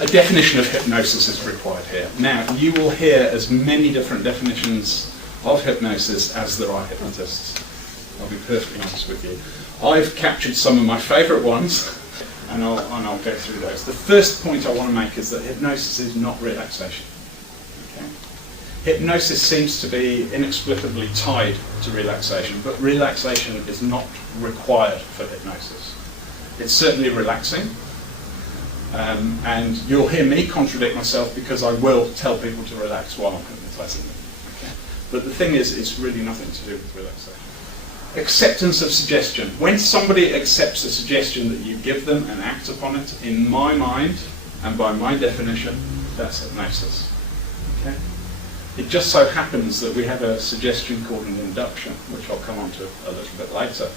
A definition of hypnosis is required here. Now, you will hear as many different definitions of hypnosis as there are hypnotists. I'll be perfectly honest with you. I've captured some of my favourite ones, and I'll go through those. The first point I want to make is that hypnosis is not relaxation. Okay? Hypnosis seems to be inexplicably tied to relaxation, but relaxation is not required for hypnosis. It's certainly relaxing, and you'll hear me contradict myself because I will tell people to relax while I'm hypnotising them. Okay? But the thing is, it's really nothing to do with relaxation. Acceptance of suggestion. When somebody accepts a suggestion that you give them and act upon it, in my mind, and by my definition, that's hypnosis. Okay? It just so happens that we have a suggestion called an induction, which I'll come on to a little bit later,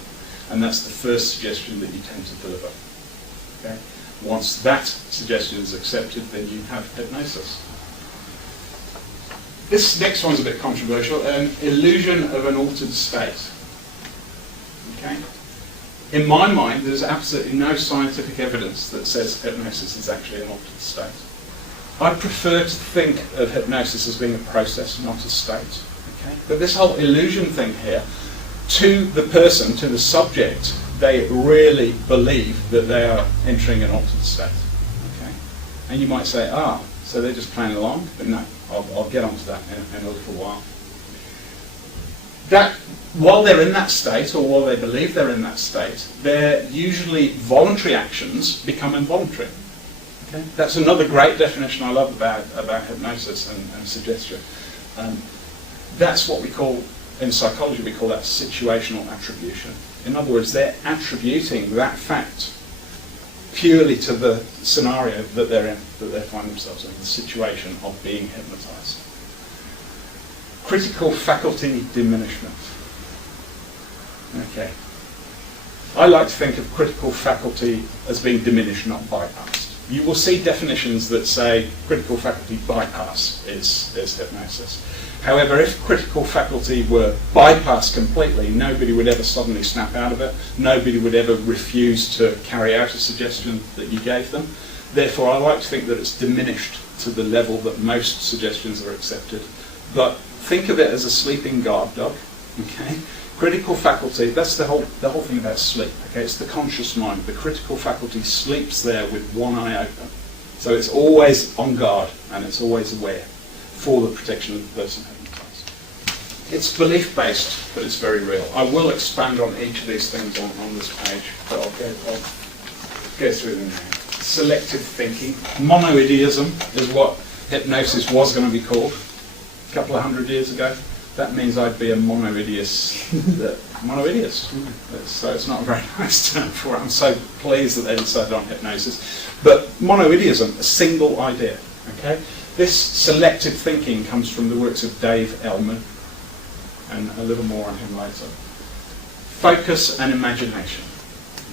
and that's the first suggestion that you tend to deliver. Okay? Once that suggestion is accepted, then you have hypnosis. This next one's a bit controversial, an illusion of an altered state. Okay? In my mind, there's absolutely no scientific evidence that says hypnosis is actually an altered state. I prefer to think of hypnosis as being a process, not a state. Okay? But this whole illusion thing here, to the person, to the subject, they really believe that they are entering an altered state. Okay? And you might say, so they're just playing along? But no, I'll get onto that in a little while. That, while they're in that state, or while they believe they're in that state, their usually voluntary actions become involuntary. Okay? That's another great definition I love about hypnosis and suggestion. That's what we call, in psychology, we call that situational attribution. In other words, they're attributing that fact purely to the scenario that they're in, that they find themselves in, the situation of being hypnotised. Critical faculty diminishment. Okay. I like to think of critical faculty as being diminished, not bypassed. You will see definitions that say critical faculty bypass is hypnosis. However, if critical faculty were bypassed completely, nobody would ever suddenly snap out of it. Nobody would ever refuse to carry out a suggestion that you gave them. Therefore, I like to think that it's diminished to the level that most suggestions are accepted. But think of it as a sleeping guard dog. Okay? Critical faculty, that's the whole thing about sleep. Okay? It's the conscious mind. The critical faculty sleeps there with one eye open. So it's always on guard and it's always aware for the protection of the person hypnotised. It's belief-based, but it's very real. I will expand on each of these things on this page, but I'll go through them now. Selective thinking. Monoideism is what hypnosis was going to be called a couple of hundred years ago. That means I'd be a monoideist. So it's not a very nice term for it. I'm so pleased that they decided on hypnosis. But monoideism, a single idea. Okay? This selective thinking comes from the works of Dave Ellman, and a little more on him later. Focus and imagination.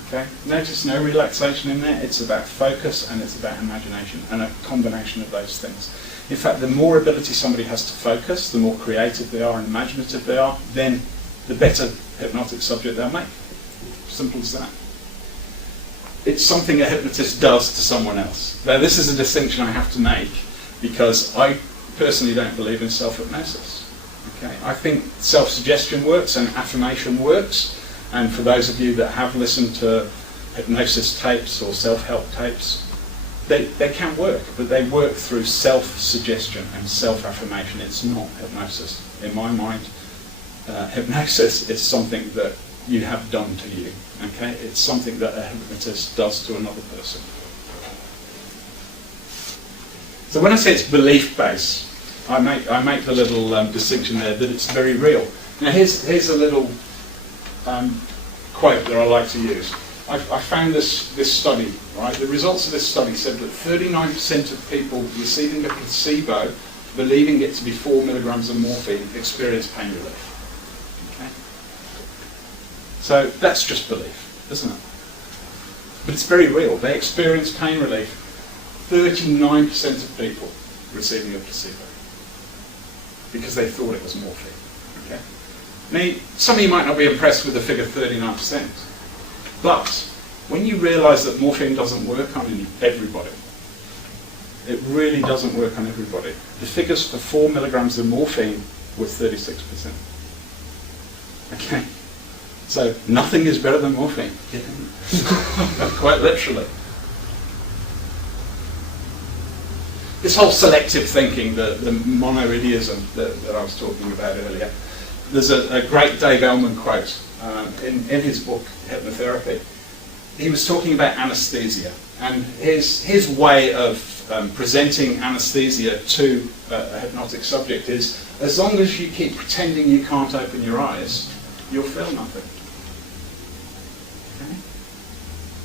Okay? Notice no relaxation in there. It's about focus and it's about imagination, and a combination of those things. In fact, the more ability somebody has to focus, the more creative they are and imaginative they are, then the better hypnotic subject they'll make. Simple as that. It's something a hypnotist does to someone else. Now, this is a distinction I have to make because I personally don't believe in self-hypnosis. Okay? I think self-suggestion works and affirmation works, and for those of you that have listened to hypnosis tapes or self-help tapes, they can work, but they work through self-suggestion and self-affirmation. It's not hypnosis. In my mind, hypnosis is something that you have done to you. Okay? It's something that a hypnotist does to another person. So when I say it's belief-based, I make the little distinction there that it's very real. Now here's a little quote that I like to use. I found this study, right? The results of this study said that 39% of people receiving a placebo, believing it to be 4 milligrams of morphine, experience pain relief. Okay? So that's just belief, isn't it? But it's very real. They experience pain relief. 39% of people receiving a placebo because they thought it was morphine. Okay? Now, some of you might not be impressed with the figure 39%. But when you realise that morphine doesn't work on everybody, It really doesn't work on everybody. The figures for 4 milligrams of morphine were 36%. Okay? So nothing is better than morphine. Quite literally. This whole selective thinking, the monoideism that I was talking about earlier, there's a great Dave Ellman quote in his book, Hypnotherapy. He was talking about anesthesia, and his way of presenting anesthesia to a hypnotic subject is, as long as you keep pretending you can't open your eyes, you'll feel nothing. Okay?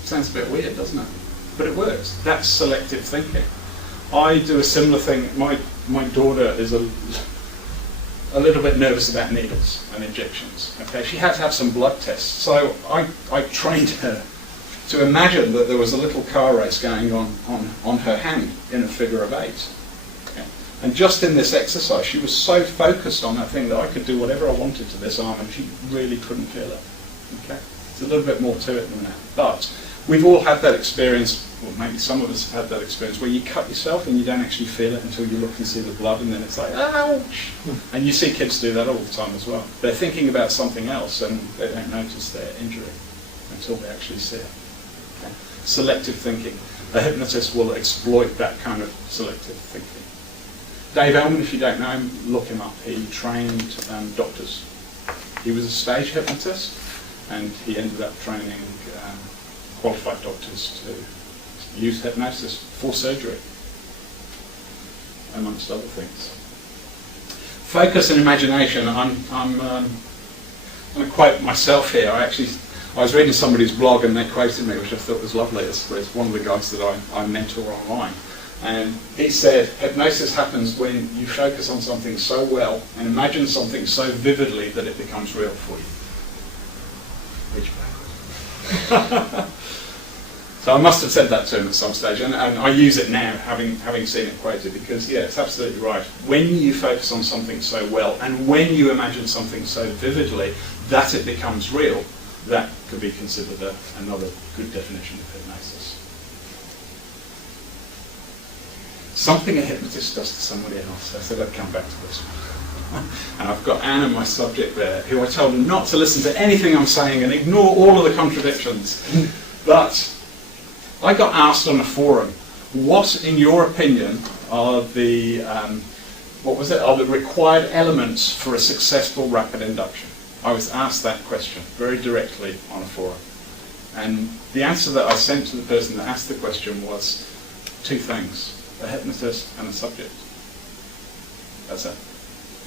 Sounds a bit weird, doesn't it? But it works. That's selective thinking. I do a similar thing. My daughter is a little bit nervous about needles and injections. Okay, she had to have some blood tests, so I trained her to imagine that there was a little car race going on her hand in a figure of 8. Okay? And just in this exercise, she was so focused on that thing that I could do whatever I wanted to this arm, and she really couldn't feel it. Okay, it's a little bit more to it than that, but we've all had that experience. Well, maybe some of us have had that experience where you cut yourself and you don't actually feel it until you look and see the blood, and then it's like, ouch! And you see kids do that all the time as well. They're thinking about something else and they don't notice their injury until they actually see it. Okay? Selective thinking. A hypnotist will exploit that kind of selective thinking. Dave Ellman, if you don't know him, look him up. He trained doctors. He was a stage hypnotist, and he ended up training qualified doctors to use hypnosis for surgery, amongst other things. Focus and imagination. I'm going to quote myself here. I was reading somebody's blog and they quoted me, which I thought was lovely. It's one of the guys that I mentor online. And he said, hypnosis happens when you focus on something so well and imagine something so vividly that it becomes real for you. Reach backwards. So I must have said that to him at some stage, and I use it now, having seen it quoted, because yeah, it's absolutely right. When you focus on something so well, and when you imagine something so vividly that it becomes real, that could be considered another good definition of hypnosis. Something a hypnotist does to somebody else. I said I'd come back to this one. And I've got Anna, my subject there, who I told her not to listen to anything I'm saying and ignore all of the contradictions. But I got asked on a forum, what, in your opinion, are the required elements for a successful rapid induction? I was asked that question very directly on a forum. And the answer that I sent to the person that asked the question was 2 things: a hypnotist and a subject. That's it.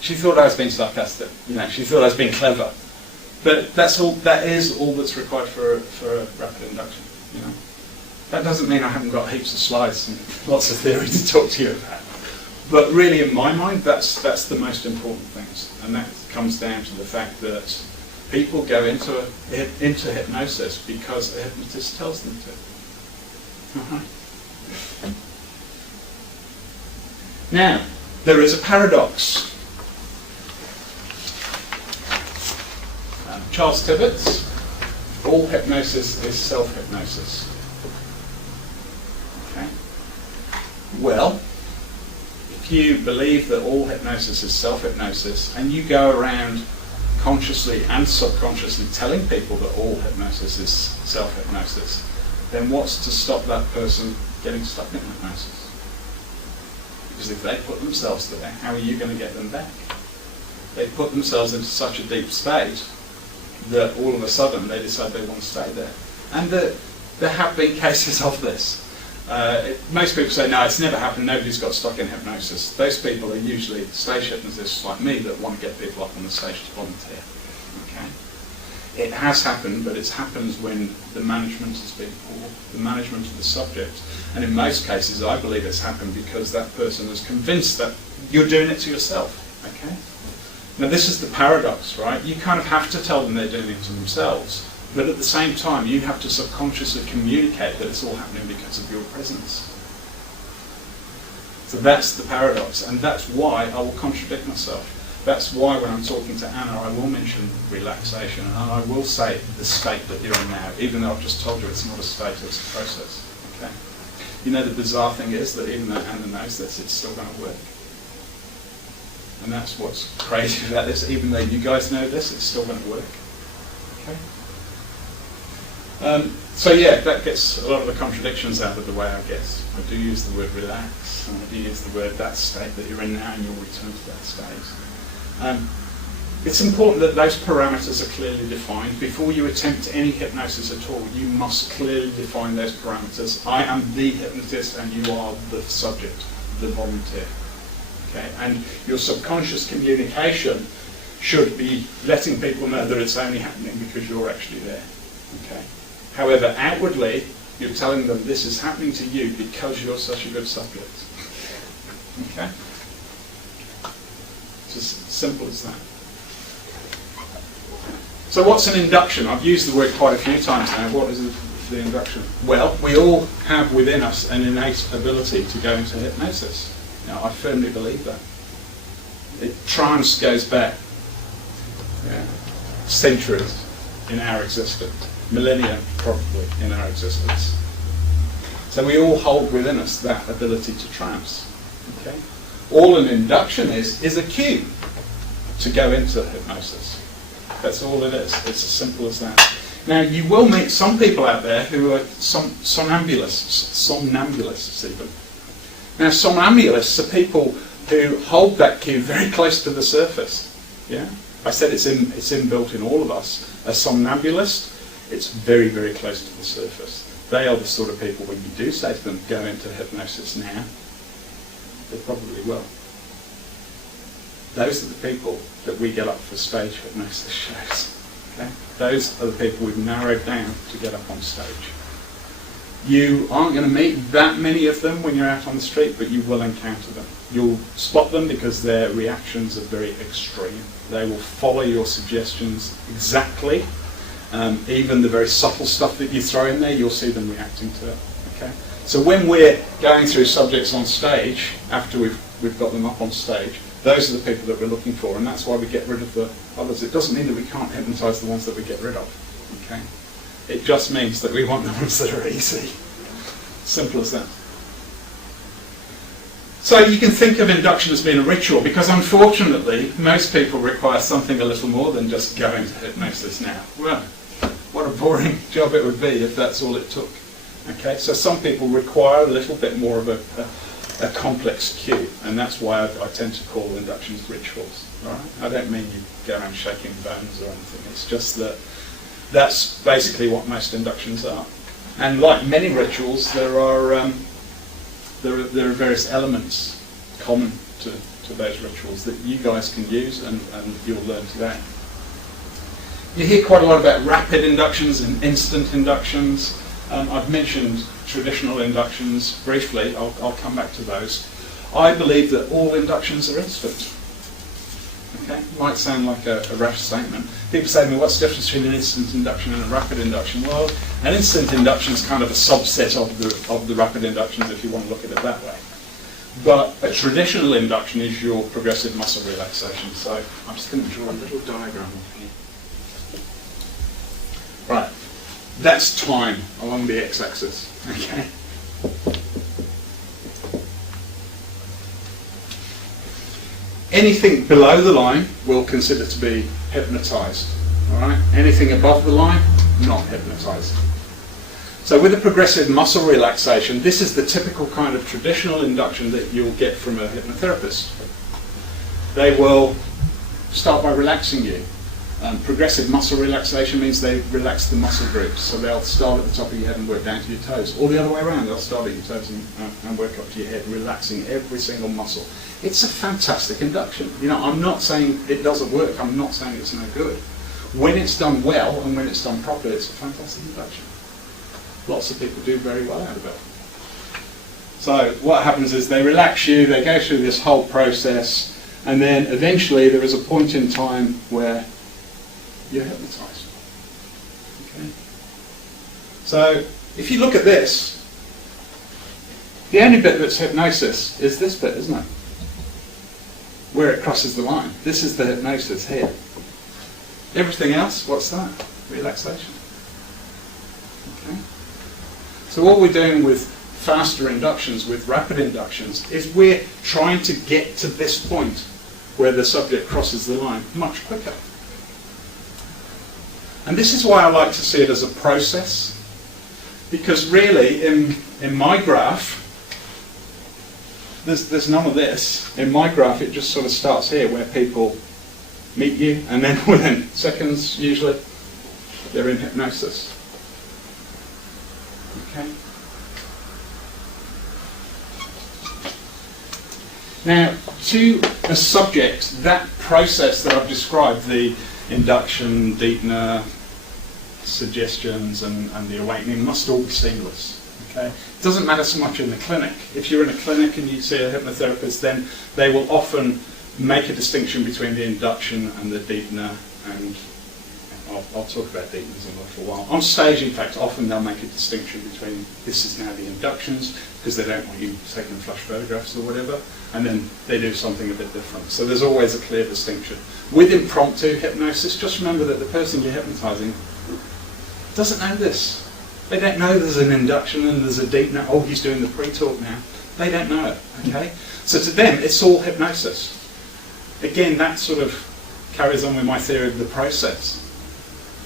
She thought I was being sarcastic. She thought I was being clever. But that is all that's required for a rapid induction. That doesn't mean I haven't got heaps of slides and lots of theory to talk to you about. But really, in my mind, that's the most important things. And that comes down to the fact that people go into hypnosis because a hypnotist tells them to. Now, there is a paradox. Charles Tibbets, all hypnosis is self-hypnosis. Okay. Well, if you believe that all hypnosis is self-hypnosis, and you go around consciously and subconsciously telling people that all hypnosis is self-hypnosis, then what's to stop that person getting stuck in hypnosis? Because if they put themselves there, how are you going to get them back? They put themselves into such a deep state that all of a sudden they decide they want to stay there. And there have been cases of this. Most people say, no, it's never happened, nobody's got stuck in hypnosis. Those people are usually stage hypnotists like me that want to get people up on the stage to volunteer. Okay? It has happened, but it happens when the management has been poor, the management of the subject. And in most cases, I believe it's happened because that person is convinced that you're doing it to yourself. Okay? Now this is the paradox, right? You kind of have to tell them they're doing it to themselves, but at the same time you have to subconsciously communicate that it's all happening because of your presence. So that's the paradox, and that's why I will contradict myself. That's why when I'm talking to Anna I will mention relaxation, and I will say the state that you're in now, even though I've just told you it's not a state, it's a process. Okay? You know, the bizarre thing is that even though Anna knows this, it's still going to work. And that's what's crazy about this. Even though you guys know this, it's still going to work. Okay. So yeah, that gets a lot of the contradictions out of the way, I guess. I do use the word relax, and I do use the word that state that you're in now, and you'll return to that state. It's important that those parameters are clearly defined. Before you attempt any hypnosis at all, you must clearly define those parameters. I am the hypnotist, and you are the subject, the volunteer. Okay? And your subconscious communication should be letting people know that it's only happening because you're actually there. Okay? However, outwardly, you're telling them this is happening to you because you're such a good subject. Okay? It's as simple as that. So what's an induction? I've used the word quite a few times now. What is the induction? Well, we all have within us an innate ability to go into hypnosis. Now, I firmly believe that. Trance goes back centuries in our existence. Millennia, probably, in our existence. So we all hold within us that ability to trance. Okay? All an induction is a cue to go into hypnosis. That's all it is. It's as simple as that. Now, you will meet some people out there who are somnambulists even. Now, somnambulists are people who hold that cue very close to the surface. Yeah? I said it's inbuilt in all of us. A somnambulist, it's very, very close to the surface. They are the sort of people, when you do say to them, go into hypnosis now, they probably will. Those are the people that we get up for stage hypnosis shows. Okay? Those are the people we've narrowed down to get up on stage. You aren't going to meet that many of them when you're out on the street, but you will encounter them. You'll spot them because their reactions are very extreme. They will follow your suggestions exactly. Even the very subtle stuff that you throw in there, you'll see them reacting to it. Okay? So when we're going through subjects on stage, after we've got them up on stage, those are the people that we're looking for, and that's why we get rid of the others. It doesn't mean that we can't hypnotise the ones that we get rid of. Okay? It just means that we want the ones that are easy. Simple as that. So you can think of induction as being a ritual, because unfortunately most people require something a little more than just going to hypnosis now. Well, what a boring job it would be if that's all it took. Okay, so some people require a little bit more of a complex cue, and that's why I tend to call inductions rituals. Right? I don't mean you go around shaking bones or anything. It's just that that's basically what most inductions are. And like many rituals, there are various elements common to those rituals that you guys can use and you'll learn today. You hear quite a lot about rapid inductions and instant inductions. I've mentioned traditional inductions briefly. I'll come back to those. I believe that all inductions are instant. Okay? Might sound like a rash statement. People say to me, what's the difference between an instant induction and a rapid induction? Well, an instant induction is kind of a subset of the rapid inductions, if you want to look at it that way. But a traditional induction is your progressive muscle relaxation. So I'm just going to draw a little diagram of here. Right. That's time along the x-axis. Okay. Anything below the line we'll consider to be hypnotised. All right. Anything above the line, not hypnotised. So with a progressive muscle relaxation, this is the typical kind of traditional induction that you'll get from a hypnotherapist. They will start by relaxing you. Progressive muscle relaxation means they relax the muscle groups. So they'll start at the top of your head and work down to your toes. Or the other way around, they'll start at your toes and work up to your head, relaxing every single muscle. It's a fantastic induction. You know, I'm not saying it doesn't work. I'm not saying it's no good. When it's done well and when it's done properly, it's a fantastic induction. Lots of people do very well out of it. So what happens is they relax you, they go through this whole process, and then eventually there is a point in time where you're hypnotised. Okay? So if you look at this, the only bit that's hypnosis is this bit, isn't it? Where it crosses the line. This is the hypnosis here. Everything else, what's that? Relaxation. Okay? So what we're doing with faster inductions with rapid inductions is we're trying to get to this point where the subject crosses the line much quicker. And this is why I like to see it as a process, because really in my graph, there's none of this. In my graph it just sort of starts here where people meet you, and then within seconds usually they're in hypnosis. Okay. Now, to a subject, that process that I've described, the induction, deepener, suggestions, and the awakening, must all be seamless. Okay? It doesn't matter so much in the clinic. If you're in a clinic and you see a hypnotherapist, then they will often make a distinction between the induction and the deepener, and I'll talk about deepeners in a little while. On stage, in fact, often they'll make a distinction between this is now the inductions, because they don't want you taking flash photographs or whatever, and then they do something a bit different. So there's always a clear distinction. With impromptu hypnosis, just remember that the person you're hypnotising doesn't know this. They don't know there's an induction and there's a deepener. Oh, he's doing the pre-talk now. They don't know it, okay? So to them, it's all hypnosis. Again, that sort of carries on with my theory of the process.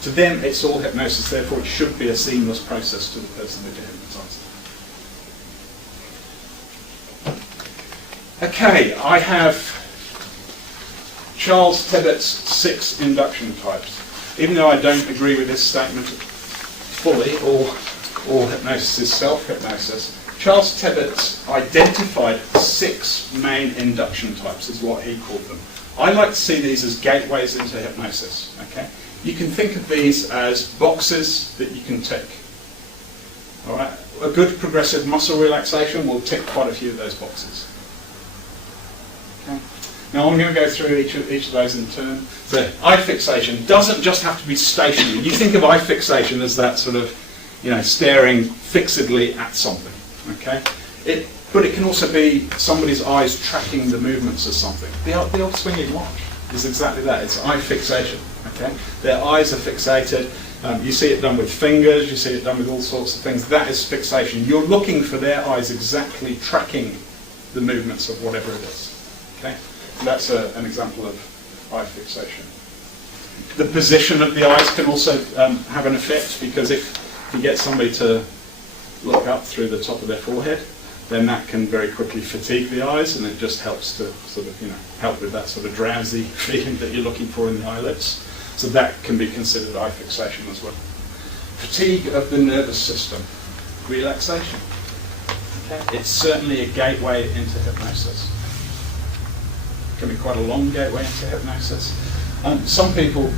To them, it's all hypnosis, therefore it should be a seamless process to the person that you're hypnotising. Okay, I have Charles Tebbett's 6 induction types. Even though I don't agree with this statement fully, all hypnosis is self-hypnosis, Charles Tebbett identified 6 main induction types, is what he called them. I like to see these as gateways into hypnosis. Okay? You can think of these as boxes that you can tick. All right? A good progressive muscle relaxation will tick quite a few of those boxes. Okay? Now I'm going to go through each of those in turn. So eye fixation doesn't just have to be stationary. You think of eye fixation as that sort of, staring fixedly at something. Okay? But it can also be somebody's eyes tracking the movements of something. The old swinging watch is exactly that. It's eye fixation. Okay? Their eyes are fixated. You see it done with fingers. You see it done with all sorts of things. That is fixation. You're looking for their eyes exactly tracking the movements of whatever it is. Okay? That's an example of eye fixation. The position of the eyes can also have an effect, because if you get somebody to look up through the top of their forehead, then that can very quickly fatigue the eyes, and it just helps to sort of, help with that sort of drowsy feeling that you're looking for in the eyelids. So that can be considered eye fixation as well. Fatigue of the nervous system, relaxation. Okay? It's certainly a gateway into hypnosis. It can be quite a long gateway into hypnosis. Some people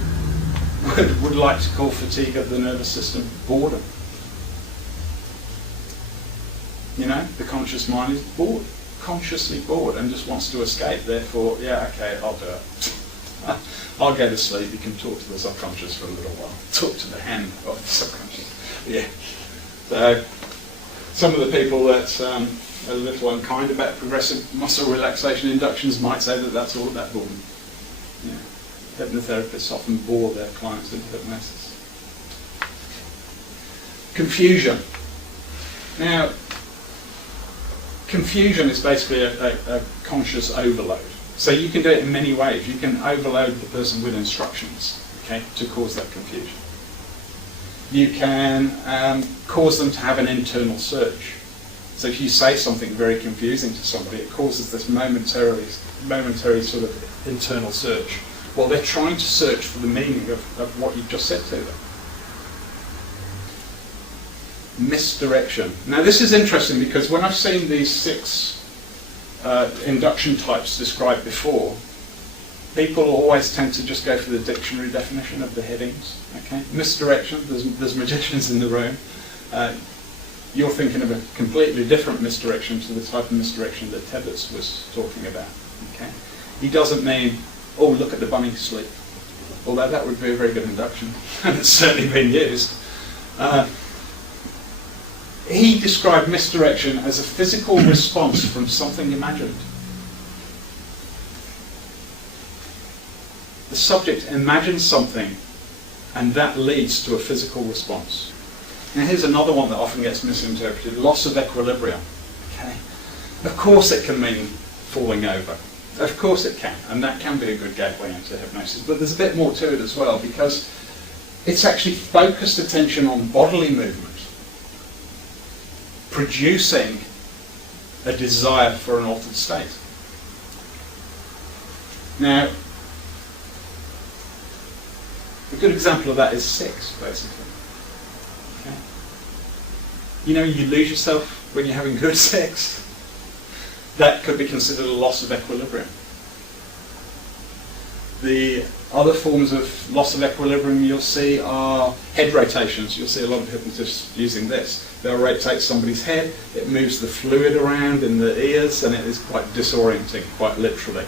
would like to call fatigue of the nervous system boredom. The conscious mind is bored, consciously bored, and just wants to escape. Therefore, yeah, okay, I'll do it. I'll go to sleep. You can talk to the subconscious for a little while. Talk to the hand of the subconscious. Yeah. So, some of the people that are a little unkind about progressive muscle relaxation inductions might say that that's all about boredom. Yeah. Hypnotherapists often bore their clients into hypnosis. Confusion. Now, confusion is basically a conscious overload. So you can do it in many ways. You can overload the person with instructions, okay, to cause that confusion. You can cause them to have an internal search. So if you say something very confusing to somebody, it causes this momentary sort of internal search. Well, they're trying to search for the meaning of what you've just said to them. Misdirection. Now this is interesting, because when I've seen these 6 induction types described before, people always tend to just go for the dictionary definition of the headings. Okay? Misdirection, there's magicians in the room. You're thinking of a completely different misdirection to the type of misdirection that Tebbett was talking about. Okay? He doesn't mean, oh, look at the bunny sleep. Although that would be a very good induction, and it's certainly been used. He described misdirection as a physical response from something imagined. The subject imagines something, and that leads to a physical response. Now here's another one that often gets misinterpreted, loss of equilibrium. Okay? Of course it can mean falling over. Of course it can, and that can be a good gateway into hypnosis, but there's a bit more to it as well, because it's actually focused attention on bodily movement, producing a desire for an altered state. Now, a good example of that is sex, basically. Okay? You know, you lose yourself when you're having good sex. That could be considered a loss of equilibrium. The other forms of loss of equilibrium you'll see are head rotations. You'll see a lot of hypnotists using this. They'll rotate somebody's head, it moves the fluid around in the ears, and it is quite disorienting, quite literally.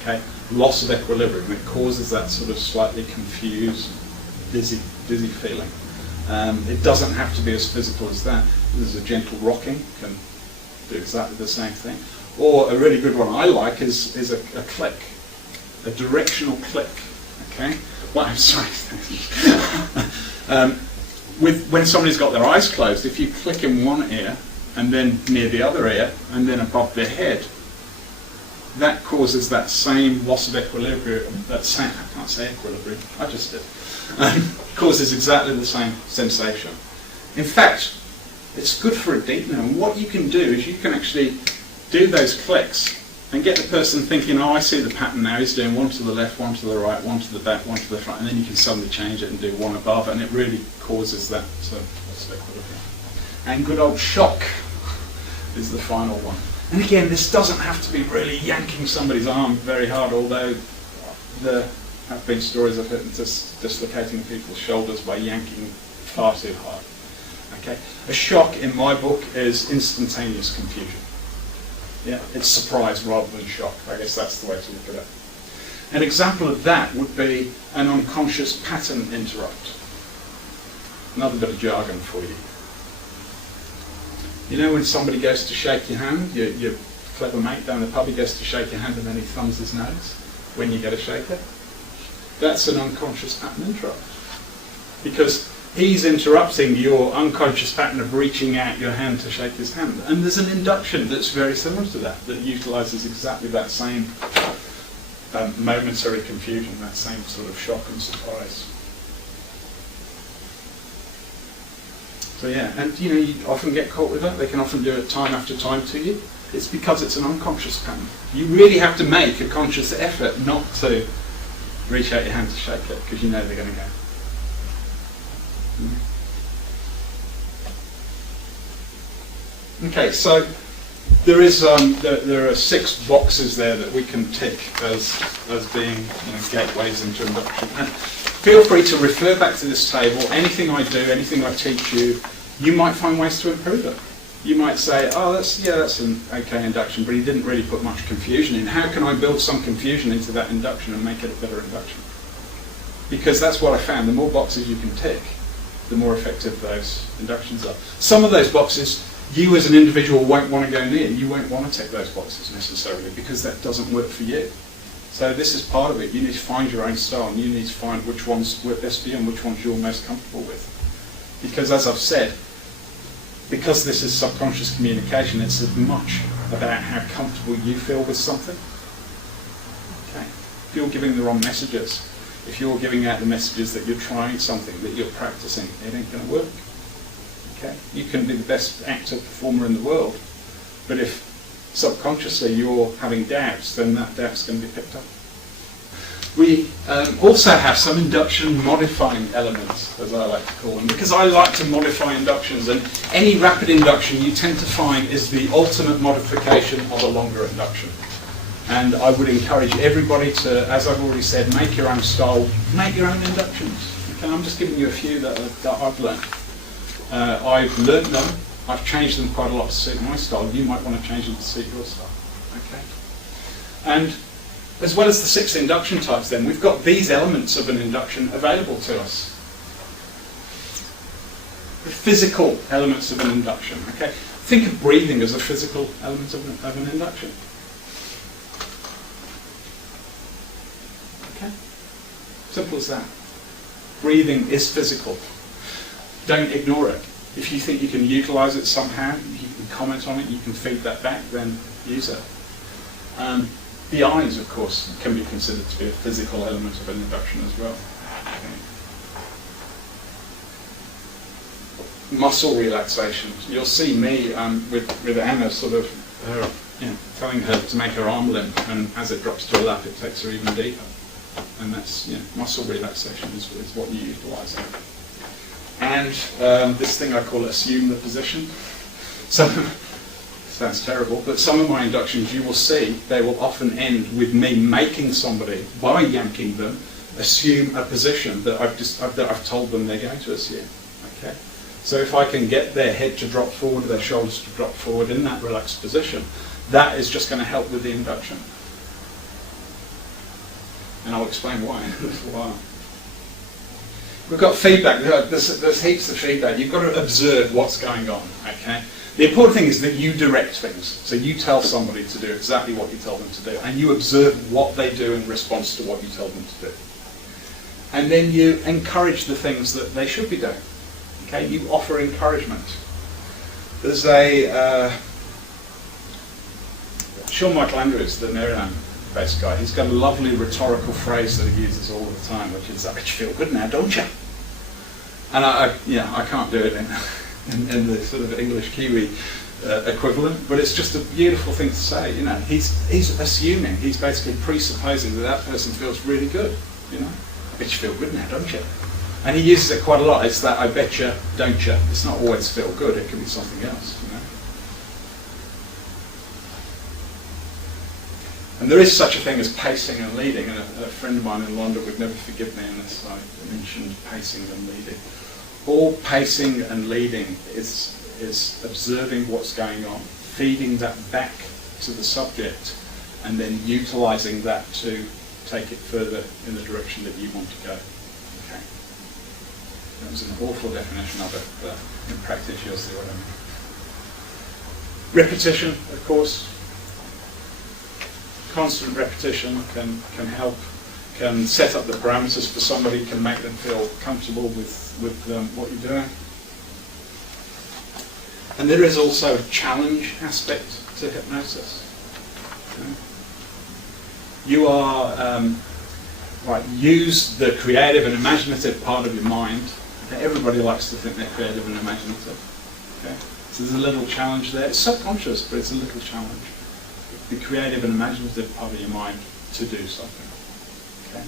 Okay? Loss of equilibrium. It causes that sort of slightly confused, dizzy feeling. It doesn't have to be as physical as that. There's a gentle rocking, can do exactly the same thing. Or a really good one I like is a click, a directional click. Okay? Well, I'm sorry. When somebody's got their eyes closed, if you click in one ear and then near the other ear and then above their head, that causes that same loss of equilibrium, I can't say equilibrium, I just did, causes exactly the same sensation. In fact, it's good for a deepener, and what you can do is you can actually do those clicks and get the person thinking, oh, I see the pattern now, he's doing one to the left, one to the right, one to the back, one to the front, and then you can suddenly change it and do one above, and it really causes that loss of equilibrium. And good old shock is the final one. And again, this doesn't have to be really yanking somebody's arm very hard, although there have been stories of hypnotists dislocating people's shoulders by yanking far too hard. Okay? A shock, in my book, is instantaneous confusion. Yeah, it's surprise rather than shock. I guess that's the way to look at it. An example of that would be an unconscious pattern interrupt. Another bit of jargon for you. You know when somebody goes to shake your hand, your clever mate down the pub, he goes to shake your hand and then he thumbs his nose when you get a shaker? That's an unconscious pattern interrupt. Because he's interrupting your unconscious pattern of reaching out your hand to shake his hand. And there's an induction that's very similar to that utilises exactly that same momentary confusion, that same sort of shock and surprise. So yeah, and you know, you often get caught with that. They can often do it time after time to you. It's because it's an unconscious pattern. You really have to make a conscious effort not to reach out your hand to shake it, because you know they're going to go. Okay, so there are 6 boxes there that we can tick as being gateways into induction. And feel free to refer back to this table. Anything I do, anything I teach you, you might find ways to improve it. You might say, oh, that's an okay induction, but he didn't really put much confusion in. How can I build some confusion into that induction and make it a better induction? Because that's what I found. The more boxes you can tick, the more effective those inductions are. Some of those boxes, you as an individual won't want to go near. You won't want to tick those boxes necessarily, because that doesn't work for you. So this is part of it. You need to find your own style, and you need to find which ones work best for you and which ones you're most comfortable with. Because as I've said, because this is subconscious communication, it's as much about how comfortable you feel with something. Okay. If you're giving the wrong messages, if you're giving out the messages that you're trying something, that you're practicing, it ain't going to work. Okay? You can be the best actor, performer in the world, but if subconsciously you're having doubts, then that doubt's going to be picked up. We also have some induction modifying elements, as I like to call them, because I like to modify inductions, and any rapid induction you tend to find is the ultimate modification of a longer induction. And I would encourage everybody to, as I've already said, make your own style, make your own inductions. Okay, I'm just giving you a few that I've learned. I've learned them, I've changed them quite a lot to suit my style. You might want to change them to suit your style. Okay? And as well as the 6 induction types then, we've got these elements of an induction available to us. The physical elements of an induction. Okay? Think of breathing as a physical element of an induction. Okay? Simple as that. Breathing is physical. Don't ignore it. If you think you can utilize it somehow, you can comment on it, you can feed that back, then use it. The eyes, of course, can be considered to be a physical element of an induction as well. Okay. Muscle relaxation. You'll see me with Anna sort of telling her to make her arm limp, and as it drops to her lap, it takes her even deeper. And that's, muscle relaxation is what you utilise. And this thing I call assume the position. So, sounds terrible, but some of my inductions, you will see, they will often end with me making somebody, by yanking them, assume a position that I've told them they're going to assume. Okay. So if I can get their head to drop forward, their shoulders to drop forward in that relaxed position, that is just going to help with the induction. And I'll explain why in a little while. We've got feedback. There's heaps of feedback. You've got to observe what's going on. Okay. The important thing is that you direct things. So you tell somebody to do exactly what you tell them to do, and you observe what they do in response to what you tell them to do. And then you encourage the things that they should be doing. Okay. You offer encouragement. There's a Sean Michael Andrews, the Maryland-based guy. He's got a lovely rhetorical phrase that he uses all the time, which is, "I bet you feel good now, don't you?" And I can't do it in the sort of English Kiwi equivalent, but it's just a beautiful thing to say. He's assuming, he's basically presupposing that person feels really good. "I bet you feel good now, don't you?" And he uses it quite a lot. It's that "I bet you, don't you?" It's not always feel good. It could be something else. And there is such a thing as pacing and leading, and a friend of mine in London would never forgive me unless I mentioned pacing and leading. All pacing and leading is observing what's going on, feeding that back to the subject, and then utilising that to take it further in the direction that you want to go. Okay. That was an awful definition of it, but in practice you'll see what I mean. Repetition, of course. Constant repetition can help, can set up the parameters for somebody, can make them feel comfortable with what you're doing. And there is also a challenge aspect to hypnosis. Okay. You are, use the creative and imaginative part of your mind. Okay. Everybody likes to think they're creative and imaginative. Okay. So there's a little challenge there. It's subconscious, but it's a little challenge. The creative and imaginative part of your mind to do something. Okay?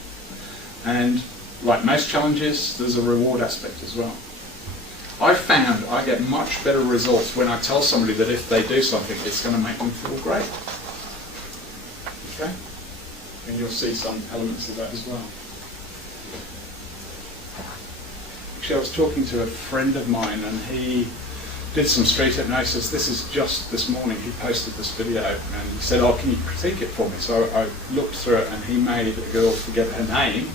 And like most challenges, there's a reward aspect as well. I've found I get much better results when I tell somebody that if they do something, it's going to make them feel great. Okay? And you'll see some elements of that as well. Actually, I was talking to a friend of mine, and he did some street hypnosis. This is just this morning. He posted this video and he said, "Oh, can you critique it for me?" So I looked through it, and he made a girl forget her name,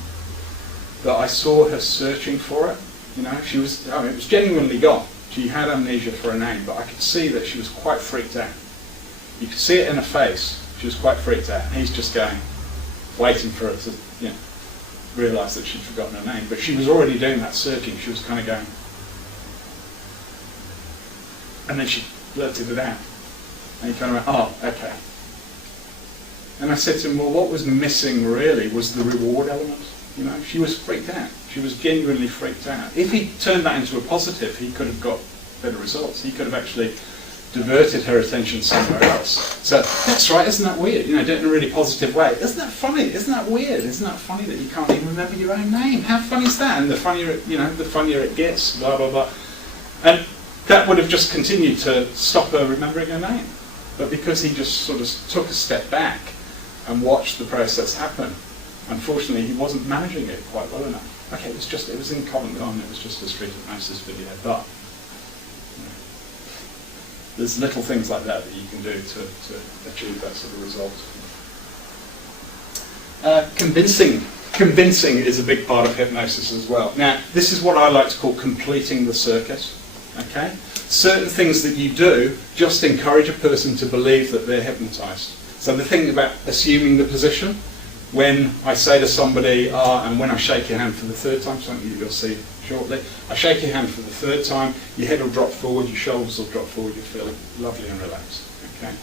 but I saw her searching for it. It was genuinely gone. She had amnesia for a name, but I could see that she was quite freaked out. You could see it in her face. She was quite freaked out, and he's just waiting for her to, realise that she'd forgotten her name. But she was already doing that searching. She was kind of going. And then she blurted it out. And he kind of went, "Oh, okay." And I said to him, well, what was missing really was the reward element. She was freaked out. She was genuinely freaked out. If he turned that into a positive, he could have got better results. He could have actually diverted her attention somewhere else. So, that's right, isn't that weird? Do it in a really positive way. Isn't that funny? Isn't that weird? Isn't that funny that you can't even remember your own name? How funny is that? And the funnier it gets, blah, blah, blah. And that would have just continued to stop her remembering her name. But because he just sort of took a step back and watched the process happen, unfortunately he wasn't managing it quite well enough. Okay, it was in Covent Garden, it was just a street hypnosis video, but there's little things like that you can do to achieve that sort of result. Convincing is a big part of hypnosis as well. Now, this is what I like to call completing the circuit. Okay? Certain things that you do just encourage a person to believe that they're hypnotised. So the thing about assuming the position, when I say to somebody, and when I shake your hand for the third time, something you'll see shortly, I shake your hand for the third time, your head will drop forward, your shoulders will drop forward, you're feeling lovely and relaxed. Okay?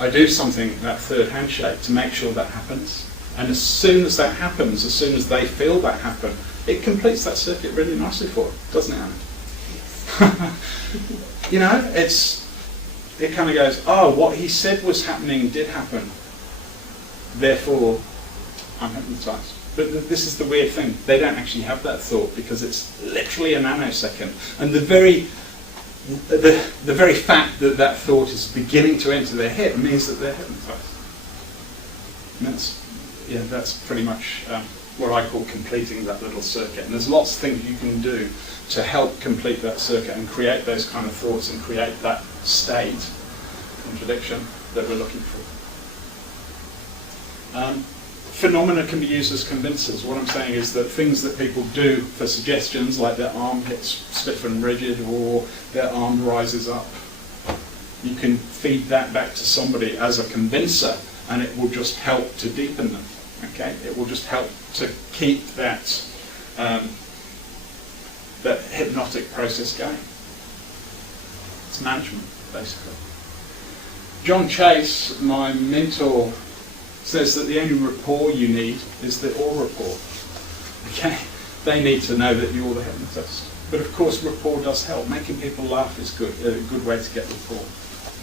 I do something, that third handshake, to make sure that happens. And as soon as that happens, as soon as they feel that happen, it completes that circuit really nicely for them, doesn't it, Anna? You know, it kind of goes, oh, what he said was happening did happen. Therefore, I'm hypnotised. But this is the weird thing. They don't actually have that thought because it's literally a nanosecond. And the very fact that that thought is beginning to enter their head means that they're hypnotised. And that's pretty much what I call completing that little circuit. And there's lots of things you can do to help complete that circuit and create those kind of thoughts and create that state, contradiction, that we're looking for. Phenomena can be used as convincers. What I'm saying is that things that people do for suggestions, like their arm gets stiff and rigid or their arm rises up, you can feed that back to somebody as a convincer and it will just help to deepen them. Okay? It will just help to keep that that hypnotic process going. It's management, basically. John Chase, my mentor, says that the only rapport you need is the all rapport. Okay? They need to know that you're the hypnotist. But of course rapport does help. Making people laugh is good, a good way to get rapport.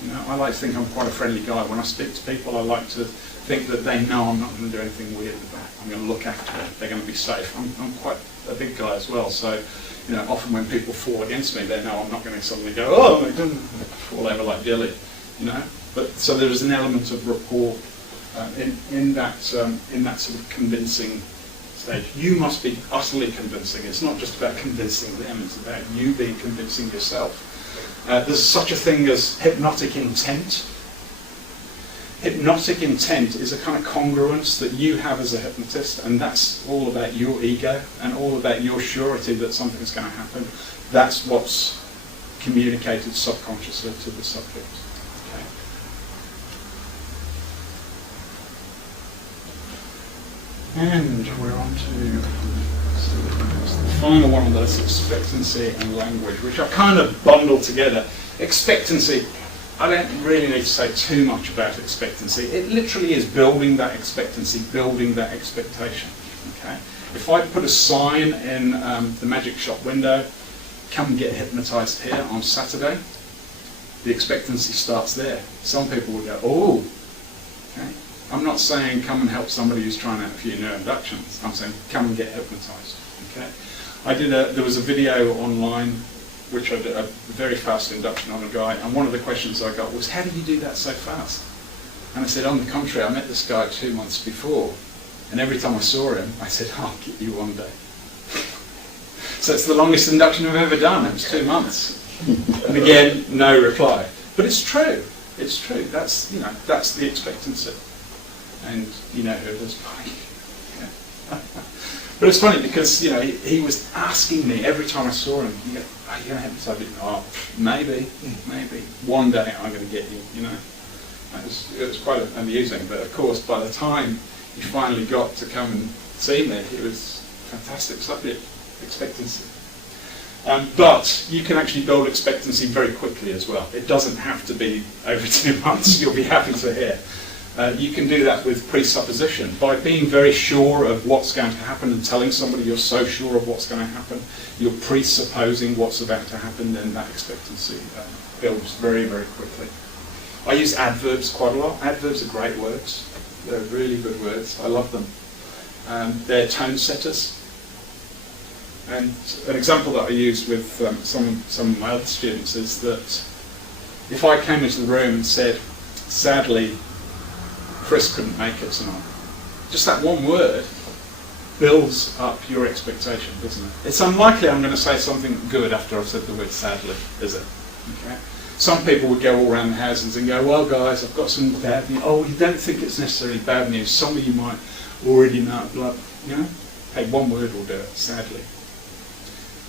You know, I like to think I'm quite a friendly guy. When I speak to people, I like to think that they know I'm not going to do anything weird with them. I'm going to look after them. They're going to be safe. I'm quite a big guy as well, so you know, often when people fall against me, they know I'm not going to suddenly go, oh, I didn't fall over like jelly, you know. But so there is an element of rapport in that sort of convincing stage. You must be utterly convincing. It's not just about convincing them, it's about you being convincing yourself. There's such a thing as hypnotic intent. Hypnotic intent is a kind of congruence that you have as a hypnotist, and that's all about your ego and all about your surety that something's going to happen. That's what's communicated subconsciously to the subject. And we're on to the final one of those, expectancy and language, which I kind of bundle together. Expectancy, I don't really need to say too much about expectancy. It literally is building that expectancy, building that expectation. Okay? If I put a sign in the magic shop window, come get hypnotised here on Saturday, the expectancy starts there. Some people will go, oh, okay. I'm not saying come and help somebody who's trying out a few new inductions. I'm saying come and get hypnotised. Okay? There was a video online which I did a very fast induction on a guy, and one of the questions I got was, how do you do that so fast? And I said, on the contrary, I met this guy 2 months before, and every time I saw him, I said, I'll get you one day. So it's the longest induction I've ever done. It was 2 months. And again, no reply. But it's true. It's true. That's, you know, that's the expectancy. And you know who it is. But it's funny because, you know, he was asking me every time I saw him, he go, are you going to hypnotise me? Oh, maybe. One day I'm going to get you, you know. It was quite amusing, but of course by the time he finally got to come and see me, it was a fantastic subject, expectancy. But you can actually build expectancy very quickly as well. It doesn't have to be over 2 months, you'll be happy to hear. You can do that with presupposition. By being very sure of what's going to happen and telling somebody you're so sure of what's going to happen, you're presupposing what's about to happen, then that expectancy builds very, very quickly. I use adverbs quite a lot. Adverbs are great words. They're really good words. I love them. They're tone setters. And an example that I use with some of my other students is that if I came into the room and said, sadly, Chris couldn't make it tonight, just that one word builds up your expectation, doesn't it? It's unlikely I'm going to say something good after I've said the word sadly, is it? Okay. Some people would go all around the houses and go, well guys, I've got some bad news. Oh, you don't think it's necessarily bad news. Some of you might already know, blah, you know? Hey, one word will do it, sadly.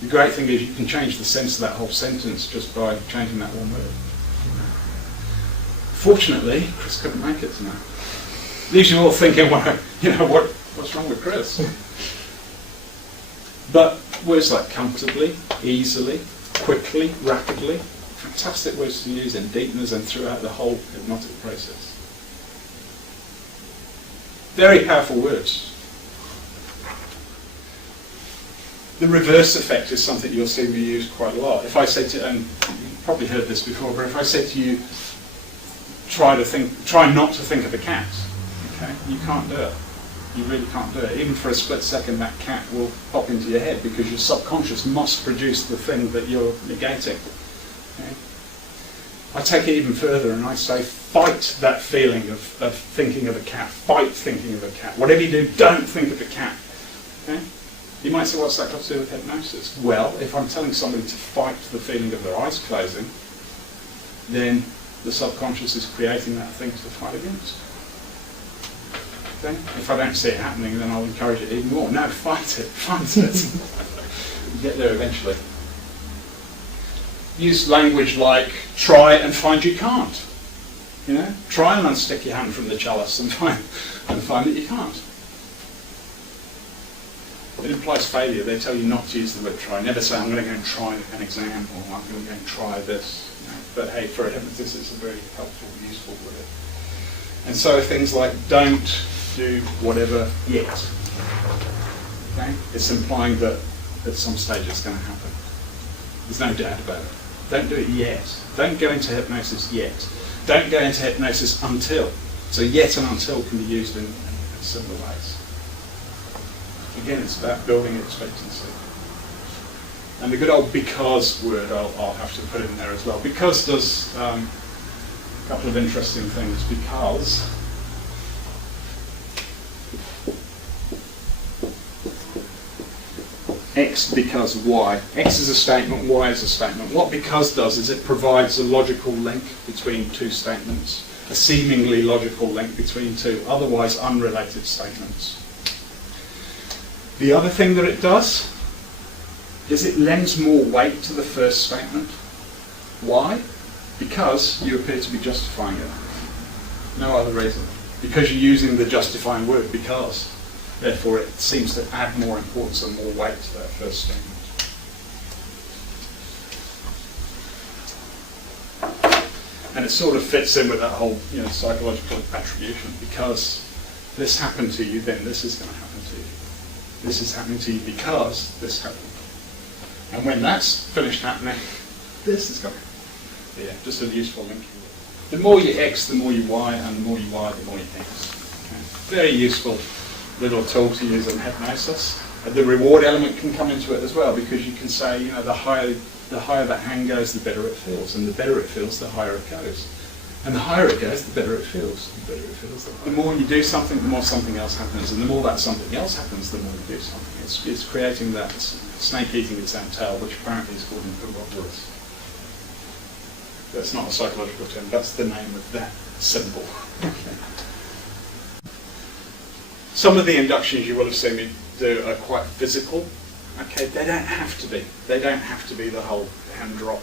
The great thing is you can change the sense of that whole sentence just by changing that one word. Fortunately, Chris couldn't make it tonight. Leaves you all thinking, well, what's wrong with Chris? But words like comfortably, easily, quickly, rapidly, fantastic words to use in deepeners and throughout the whole hypnotic process. Very powerful words. The reverse effect is something you'll see me use quite a lot. If I say to, and you've probably heard this before, but if I say to you, try not to think of a cat, okay, you can't do it. You really can't do it. Even for a split second, that cat will pop into your head because your subconscious must produce the thing that you're negating. Okay? I take it even further and I say, fight that feeling of thinking of a cat. Fight thinking of a cat. Whatever you do, don't think of a cat. Okay? You might say, what's that got to do with hypnosis? Well, if I'm telling somebody to fight the feeling of their eyes closing, then the subconscious is creating that thing to fight against. Okay? If I don't see it happening, then I'll encourage it even more. No, fight it. You get there eventually. Use language like, try and find you can't. Try and unstick your hand from the chalice and find that you can't. It implies failure. They tell you not to use the word try. Never say, I'm going to go and try an exam, or I'm going to go and try this. But hey, for a hypnotist, it's a very helpful, useful word. And so things like, don't do whatever yet. Okay? It's implying that at some stage it's going to happen. There's no doubt about it. Don't do it yet. Don't go into hypnosis yet. Don't go into hypnosis until. So yet and until can be used in similar ways. Again, it's about building expectancy. And the good old because word I'll have to put in there as well. Because does a couple of interesting things. Because X because Y. X is a statement, Y is a statement. What because does is it provides a logical link between two statements, a seemingly logical link between two otherwise unrelated statements. The other thing that it does is it lends more weight to the first statement. Why? Because you appear to be justifying it. No other reason. Because you're using the justifying word, because. Therefore, it seems to add more importance and more weight to that first statement. And it sort of fits in with that whole psychological attribution. Because this happened to you, then this is going to happen to you. This is happening to you because this happened. And when that's finished happening, this is going to happen. Yeah, just a useful link. The more you X, the more you Y, and the more you Y, the more you X. Okay. Very useful little tool to use in hypnosis. The reward element can come into it as well, because you can say, the higher that hand goes, the better it feels, and the better it feels, the higher it goes, and the higher it goes, the better it feels. The better it feels, the more you do something, the more something else happens, and the more that something else happens, the more you do something. It's creating that snake eating its own tail, which apparently is called Hypnosis. That's not a psychological term. That's the name of that symbol. Okay. Some of the inductions you will have seen me do are quite physical. Okay, they don't have to be. They don't have to be the whole hand drop,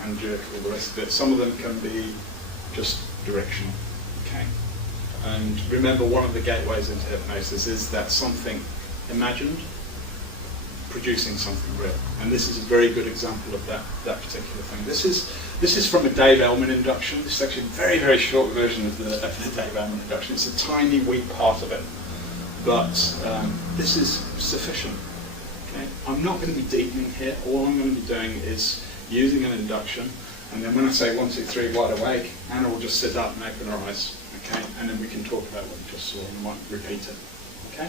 hand jerk, all the rest of it. Some of them can be just directional. Okay, and remember, one of the gateways into hypnosis is that something imagined producing something real, and this is a very good example of that particular thing. This is from a Dave Ellman induction. This is actually a very, very short version of the Dave Ellman induction. It's a tiny, weak part of it. But this is sufficient. Okay? I'm not going to be deepening here. All I'm going to be doing is using an induction, and then when I say 1, 2, 3, wide awake, Anna will just sit up and open her eyes. Okay? And then we can talk about what we just saw, and I might repeat it. Okay?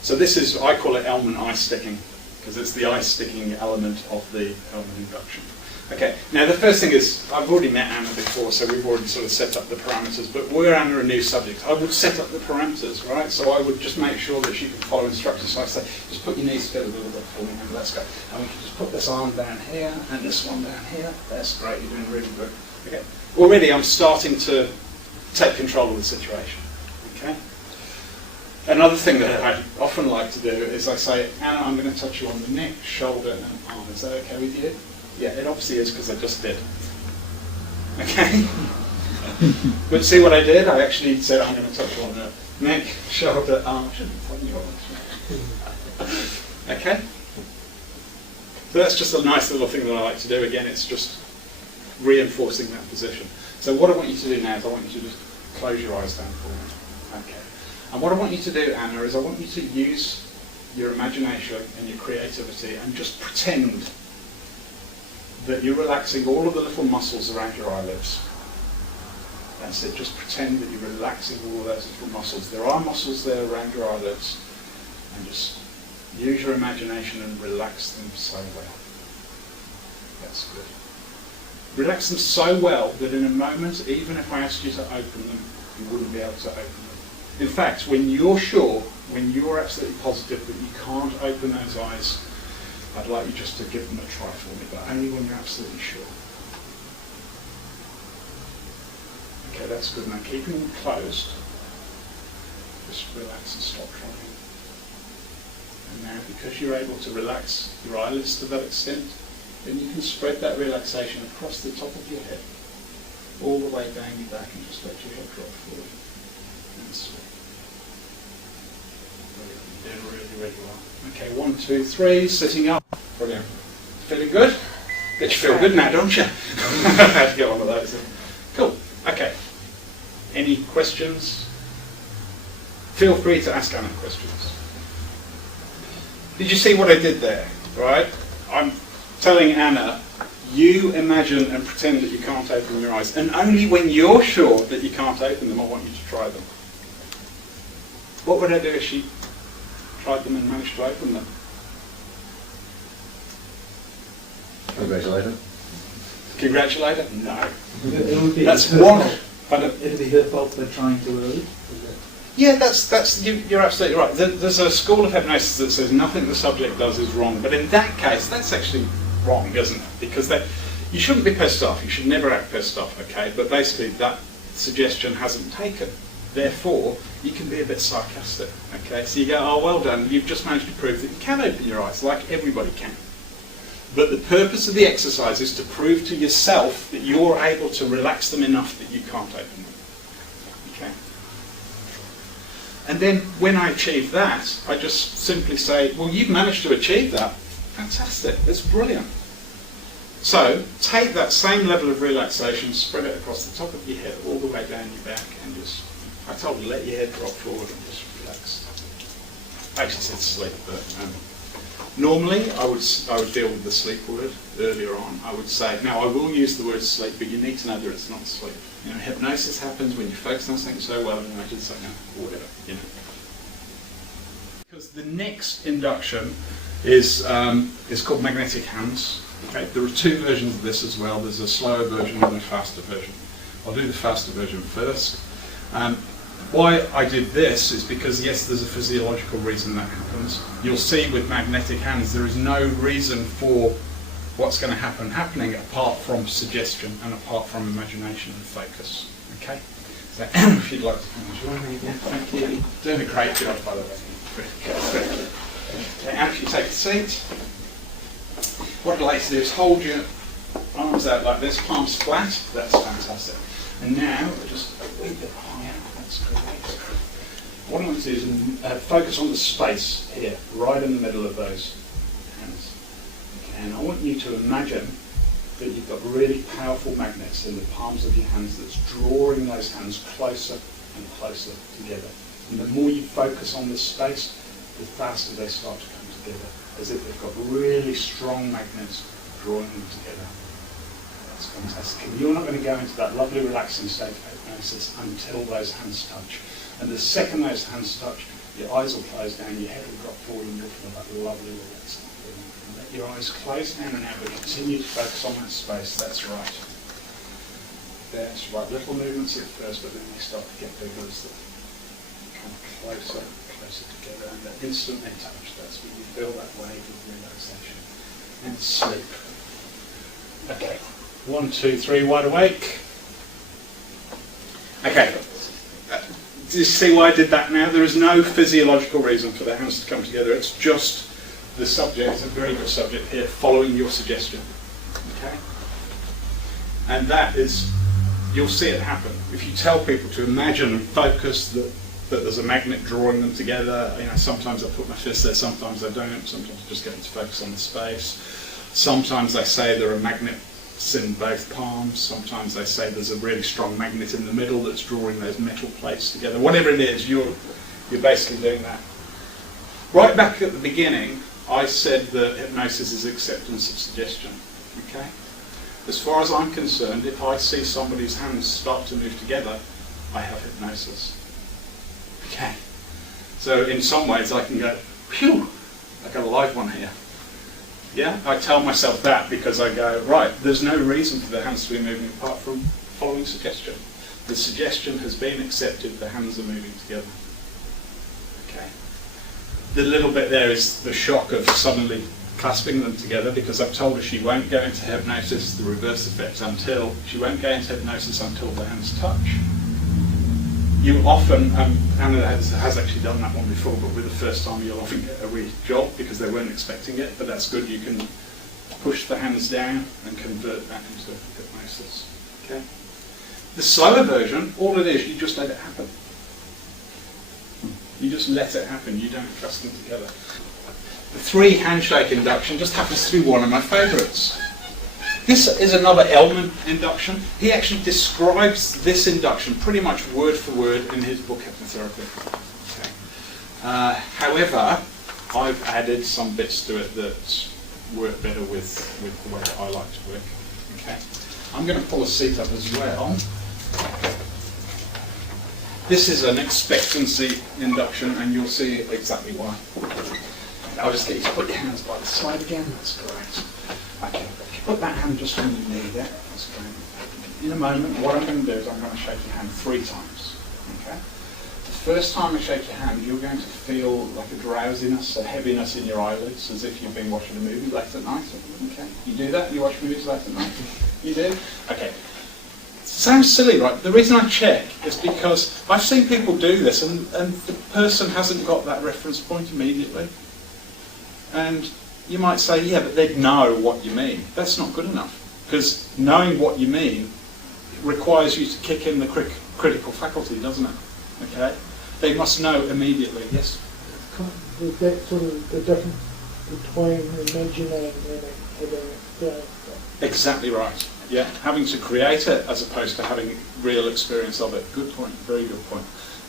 So this is, I call it Ellman eye sticking, because it's the eye sticking element of the Ellman induction. Okay, now the first thing is, I've already met Anna before, so we've already sort of set up the parameters, but were Anna a new subject, I would set up the parameters, right? So I would just make sure that she could follow instructions. So I say, just put your knees together a little bit for me, and let's go. And we can just put this arm down here, and this one down here. That's great, you're doing really good. Okay, already I'm starting to take control of the situation, okay? Another thing that I often like to do is I say, Anna, I'm going to touch you on the neck, shoulder, and arm. Is that okay with you? Yeah, it obviously is, because I just did. Okay? But see what I did? I actually said I'm going to touch on the neck, shoulder, arm. I shouldn't be telling you all. Okay? So that's just a nice little thing that I like to do. Again, it's just reinforcing that position. So what I want you to do now is I want you to just close your eyes down for me. Okay. And what I want you to do, Anna, is I want you to use your imagination and your creativity and just pretend that you're relaxing all of the little muscles around your eyelids. That's it, just pretend that you're relaxing all of those little muscles. There are muscles there around your eyelids, and just use your imagination and relax them so well. That's good. Relax them so well that in a moment, even if I asked you to open them, you wouldn't be able to open them. In fact, when you're sure, when you're absolutely positive that you can't open those eyes, I'd like you just to give them a try for me, but only when you're absolutely sure. Okay, that's good. Now keeping them closed, just relax and stop trying. And now, because you're able to relax your eyelids to that extent, then you can spread that relaxation across the top of your head, all the way down your back, and just let your head drop forward. That's it. Brilliant. You're doing really, really well. Okay, 1, 2, 3, sitting up. Brilliant. Feeling good? Bet you feel good now, don't you? I have to get on with those. Cool. Okay. Any questions? Feel free to ask Anna questions. Did you see what I did there? Right? I'm telling Anna, you imagine and pretend that you can't open your eyes, and only when you're sure that you can't open them, I want you to try them. What would I do if she tried them and managed to open them? Congratulate her. Congratulate her? No. It would be That's one. It would be her fault for trying too early. Yeah, you're absolutely right. There's a school of hypnosis that says nothing the subject does is wrong, but in that case, that's actually wrong, isn't it? Because you shouldn't be pissed off. You should never act pissed off, okay? But basically, that suggestion hasn't taken. Therefore, you can be a bit sarcastic, okay? So you go, oh, well done, you've just managed to prove that you can open your eyes, like everybody can. But the purpose of the exercise is to prove to yourself that you're able to relax them enough that you can't open them. Okay? And then when I achieve that, I just simply say, well, you've managed to achieve that. Fantastic, that's brilliant. So take that same level of relaxation, spread it across the top of your head, all the way down your back, and just, I told you, let your head drop forward and just relax. I actually said sleep, but normally I would deal with the sleep word earlier on. I would say, now I will use the word sleep, but you need to know that it's not sleep. You know, hypnosis happens when you focus on something so well and imagine something or whatever, you know. Because the next induction is called magnetic hands. Okay, there are two versions of this as well. There's a slower version and a faster version. I'll do the faster version first. Why I did this is because, yes, there's a physiological reason that happens. You'll see with magnetic hands there is no reason for what's going to happen happening apart from suggestion and apart from imagination and focus. Okay? So if you'd like to come and join me again, thank you. Doing a great job, by the way. Okay, and if you take a seat, what I'd like to do is hold your arms out like this, palms flat. That's fantastic. And now, just a wee bit higher. That's great. What I want to do is focus on the space here, right in the middle of those hands. Okay, and I want you to imagine that you've got really powerful magnets in the palms of your hands that's drawing those hands closer and closer together. And the more you focus on this space, the faster they start to come together, as if they've got really strong magnets drawing them together. That's fantastic. And you're not going to go into that lovely relaxing state of hypnosis until those hands touch. And the second those hands touch, your eyes will close down, your head will drop forward, and you'll feel that lovely relaxing feeling. And let your eyes close down and now, but continue to focus on that space. That's right. That's right. Little movements at first, but then they start to get bigger as they come closer together, and that instant they touch. That's when you feel that wave of relaxation and sleep. Okay. 1, 2, 3, wide awake. Okay. Do you see why I did that now? There is no physiological reason for the hands to come together. It's just the subject, a very good subject here, following your suggestion. Okay? And that is you'll see it happen. If you tell people to imagine and focus that there's a magnet drawing them together, sometimes I put my fist there, sometimes I don't, sometimes I just get them to focus on the space. Sometimes I say there are magnets in both palms, sometimes they say there's a really strong magnet in the middle that's drawing those metal plates together. Whatever it is, you're basically doing that. Right back at the beginning, I said that hypnosis is acceptance of suggestion. Okay? As far as I'm concerned, if I see somebody's hands start to move together, I have hypnosis. Okay? So in some ways I can go, phew, I got a live one here. Yeah? I tell myself that because I go, right, there's no reason for the hands to be moving apart from following suggestion. The suggestion has been accepted, the hands are moving together. Okay? The little bit there is the shock of suddenly clasping them together, because I've told her she won't go into hypnosis, the reverse effect, she won't go into hypnosis until the hands touch. You often, Anna has actually done that one before, but with the first time you'll often get a weird jolt because they weren't expecting it, but that's good. You can push the hands down and convert that into hypnosis. Okay? The slower version, all it is, you just let it happen. You just let it happen, you don't trust them together. The 3 handshake induction just happens to be one of my favourites. This is another Ellman induction. He actually describes this induction pretty much word for word in his book Hypnotherapy. Okay. However, I've added some bits to it that work better with the way that I like to work. Okay. I'm going to pull a seat up as well. This is an expectancy induction, and you'll see exactly why. I'll just get you to put your hands by the side again. That's great. Okay. Put that hand just on your knee there. That's great. In a moment, what I'm going to do is I'm going to shake your hand 3 times. Okay? The first time I shake your hand, you're going to feel like a drowsiness, a heaviness in your eyelids, as if you've been watching a movie late at night. Okay? You do that? You watch movies late at night? You do? Okay. Sounds silly, right? The reason I check is because I've seen people do this, and the person hasn't got that reference point immediately. And you might say, yeah, but they'd know what you mean. That's not good enough, because knowing what you mean requires you to kick in the critical faculty, doesn't it? Okay? They must know immediately. Yes? That sort of the difference between imagining and having Exactly right. Yeah, having to create it as opposed to having real experience of it. Good point, very good point.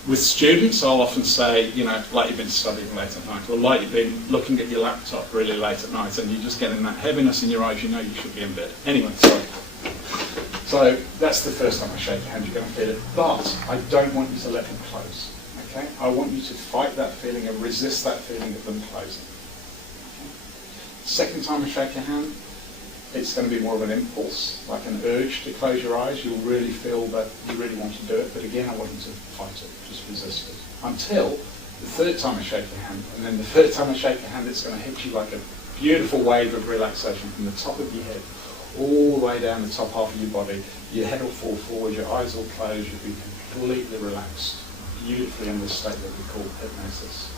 With students, I'll often say, like you've been studying late at night, or like you've been looking at your laptop really late at night, and you're just getting that heaviness in your eyes, you know you should be in bed. Anyway, sorry. So that's the first time I shake your hand, you're going to feel it. But I don't want you to let them close. Okay? I want you to fight that feeling and resist that feeling of them closing. Okay? Second time I shake your hand, it's going to be more of an impulse, like an urge to close your eyes. You'll really feel that you really want to do it, but again, I want you to fight it, just resist it. Until the third time I shake your hand, and then the third time I shake your hand, it's going to hit you like a beautiful wave of relaxation from the top of your head all the way down the top half of your body. Your head will fall forward, your eyes will close, you'll be completely relaxed, beautifully in this state that we call hypnosis.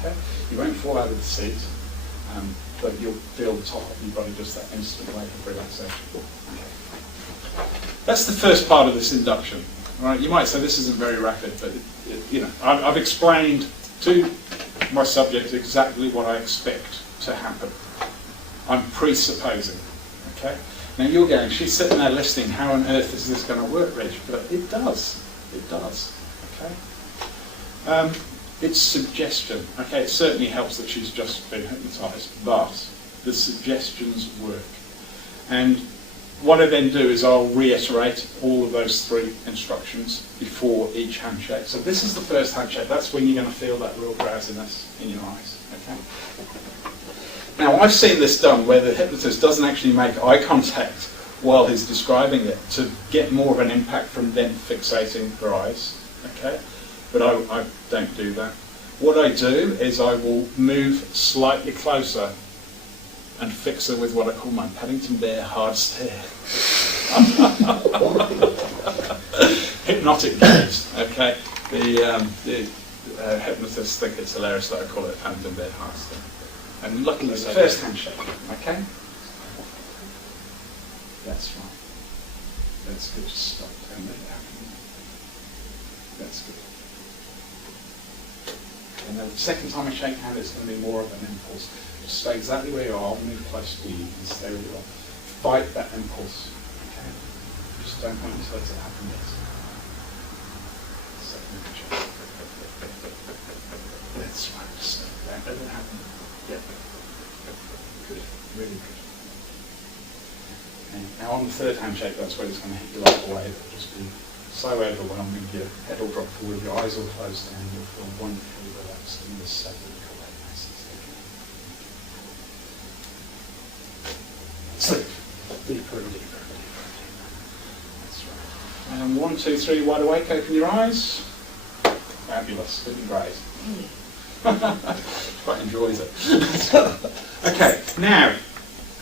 Okay? You won't fall out of the seat. But you'll feel the top of your body, just that instant wave of relaxation. Okay. That's the first part of this induction. Right? You might say this isn't very rapid, but I've explained to my subject exactly what I expect to happen. I'm presupposing. Okay. Now you're going, she's sitting there listening. How on earth is this going to work, Rich? But it does. It does. Okay. It's suggestion. Okay, it certainly helps that she's just been hypnotised, but the suggestions work. And what I then do is I'll reiterate all of those 3 instructions before each handshake. So this is the first handshake. That's when you're going to feel that real drowsiness in your eyes. Okay. Now I've seen this done where the hypnotist doesn't actually make eye contact while he's describing it to get more of an impact from them fixating their eyes. Okay. But I don't do that. What I do is I will move slightly closer and fix her with what I call my Paddington Bear hard stare. Hypnotic gaze, okay? The hypnotists think it's hilarious that I call it Paddington Bear hard stare. And luckily it's the first handshake, okay? That's right. That's good, just stop there. Don't let it happen. That's good. And then the second time I shake hand, it's going to be more of an impulse. Just stay exactly where you are, move close to you, and stay where you are. Fight that impulse. Okay? Just don't want to let it happen yet. Second handshake. That's right. Just don't let it happen. Yep. Good. Really good. Okay. Now on the third handshake, that's where it's going to hit you like a wave. It'll just be so overwhelming, your head will drop forward, your eyes will close down, you'll feel wonderfully relaxed in this state of hypnosis. Sleep. Deeper and deeper and deeper and deeper. That's right. And 1, 2, 3, wide awake, open your eyes. Fabulous, feeling great. Quite enjoys it. Okay, now,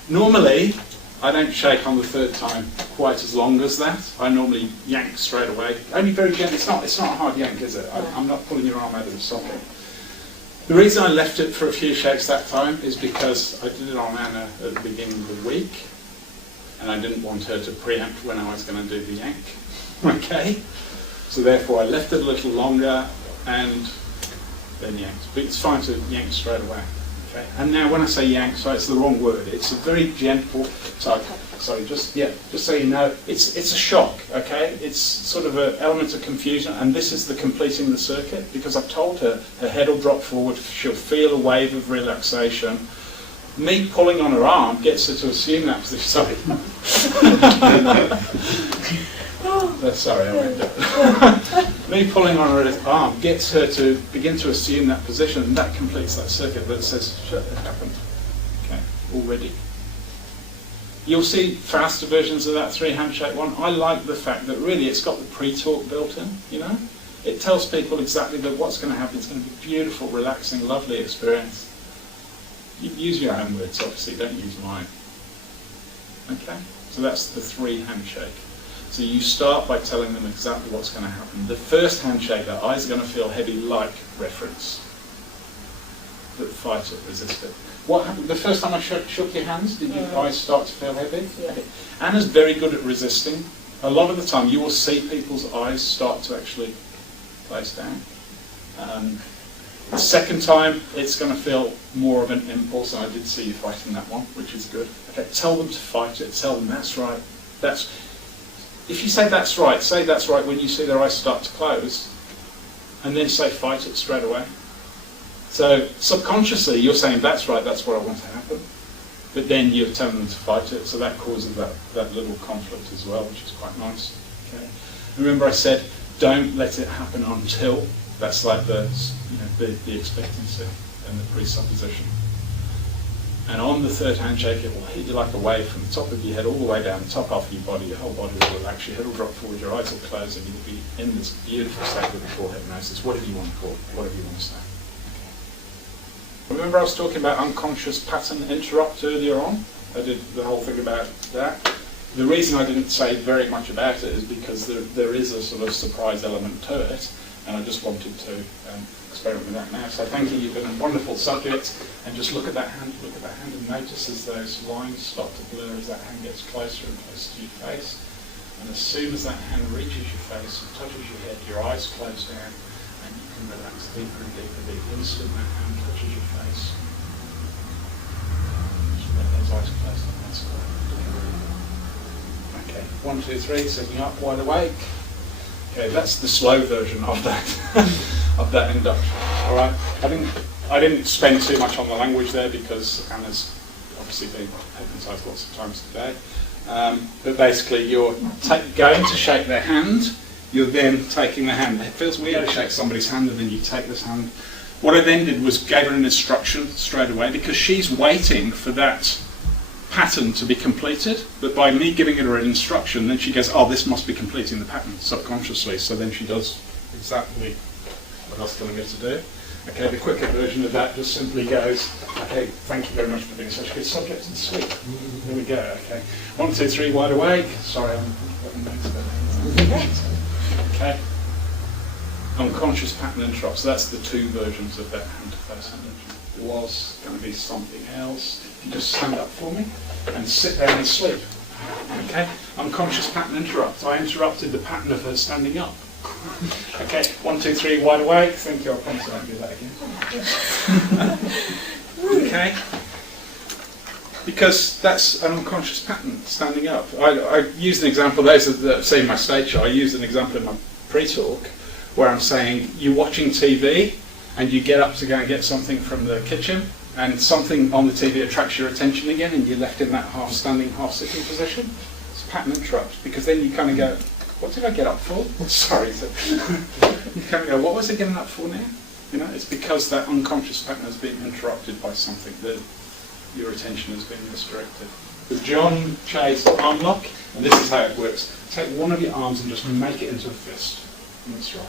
normally, I don't shake on the third time quite as long as that. I normally yank straight away. Only very gently. It's not a hard yank, is it? I'm not pulling your arm out of the socket. The reason I left it for a few shakes that time is because I did it on Anna at the beginning of the week, and I didn't want her to preempt when I was going to do the yank. Okay? So therefore I left it a little longer and then yanked. But it's fine to yank straight away. Okay. And now when I say yank, so it's the wrong word. It's a very gentle, just so you know, it's a shock, okay? It's sort of an element of confusion, and this is the completing the circuit, because I've told her head will drop forward, she'll feel a wave of relaxation. Me pulling on her arm gets her to assume that position. Sorry. Sorry, I went down. Me pulling on her arm gets her to begin to assume that position, and that completes that circuit, but it says, shit, it happened. Okay, already. You'll see faster versions of that 3 handshake one. I like the fact that really it's got the pre-talk built in, you know? It tells people exactly that what's going to happen. It's going to be a beautiful, relaxing, lovely experience. You use your own words, obviously, don't use mine. Okay? So that's the 3 handshake. So you start by telling them exactly what's going to happen. The first handshake, their eyes are going to feel heavy, like reference. But fight it, resist it. What happened the first time I shook your hands? Did your eyes start to feel heavy? Yeah. Okay. Anna's very good at resisting. A lot of the time you will see people's eyes start to actually close down. The second time it's going to feel more of an impulse, and I did see you fighting that one, which is good. Okay, tell them to fight it. Tell them that's right. If you say that's right when you see their eyes start to close, and then say fight it straight away. So subconsciously you're saying that's right, that's what I want to happen. But then you're telling them to fight it, so that causes that little conflict as well, which is quite nice. Okay. Remember I said don't let it happen until. That's like the expectancy and the presupposition. And on the third handshake, it will hit you like a wave from the top of your head all the way down, the top half of your body. Your whole body will relax, your head will drop forward, your eyes will close, and you'll be in this beautiful state of before hypnosis, whatever you want to call it, whatever you want to say. Okay. Remember I was talking about unconscious pattern interrupt earlier on? I did the whole thing about that. The reason I didn't say very much about it is because there is a sort of surprise element to it, and I just wanted to experiment with that now. So thank you, you've been a wonderful subject, and just look at that hand, and notice as those lines start to blur as that hand gets closer and closer to your face. And as soon as that hand reaches your face and touches your head, your eyes close down, and you can relax deeper and deeper. The instant that hand touches your face, just let those eyes close down. That's good. Okay, 1, 2, 3, sitting up, wide awake. Okay, that's the slow version of that of that induction. All right, I didn't spend too much on the language there because Anna's obviously been hypnotised lots of times today. But basically, you're going to shake their hand. You're then taking the hand. It feels weird to shake somebody's hand and then you take this hand. What I then did was gave her an instruction straight away because she's waiting for that pattern to be completed, but by me giving her an instruction, then she goes, oh, this must be completing the pattern subconsciously, so then she does exactly what I was telling her to do. Okay, the quicker version of that just simply goes, okay, thank you very much for being such a good subject and sweet. Here we go, okay. 1, 2, 3, wide awake. Sorry, I'm putting notes there. Okay. Unconscious pattern interrupt, so that's the 2 versions of that hand-to-face induction. There was going to be something else. You just stand up for me and sit down and sleep. Okay, unconscious pattern interrupt. I interrupted the pattern of her standing up. Okay, 1, 2, 3, wide awake. Thank you, I promise I won't do that again. Okay, because that's an unconscious pattern, standing up. I used an example, those that have seen my stage show, I used an example in my pre-talk where I'm saying you're watching TV and you get up to go and get something from the kitchen and something on the TV attracts your attention again and you're left in that half-standing, half-sitting position. It's a pattern interrupt, because then you kind of go, what did I get up for? Sorry. You kind of go, what was I getting up for now? You know, it's because that unconscious pattern has been interrupted by something that your attention has been misdirected. The John Chase arm lock, and this is how it works. Take one of your arms and just make it into a fist. That's right.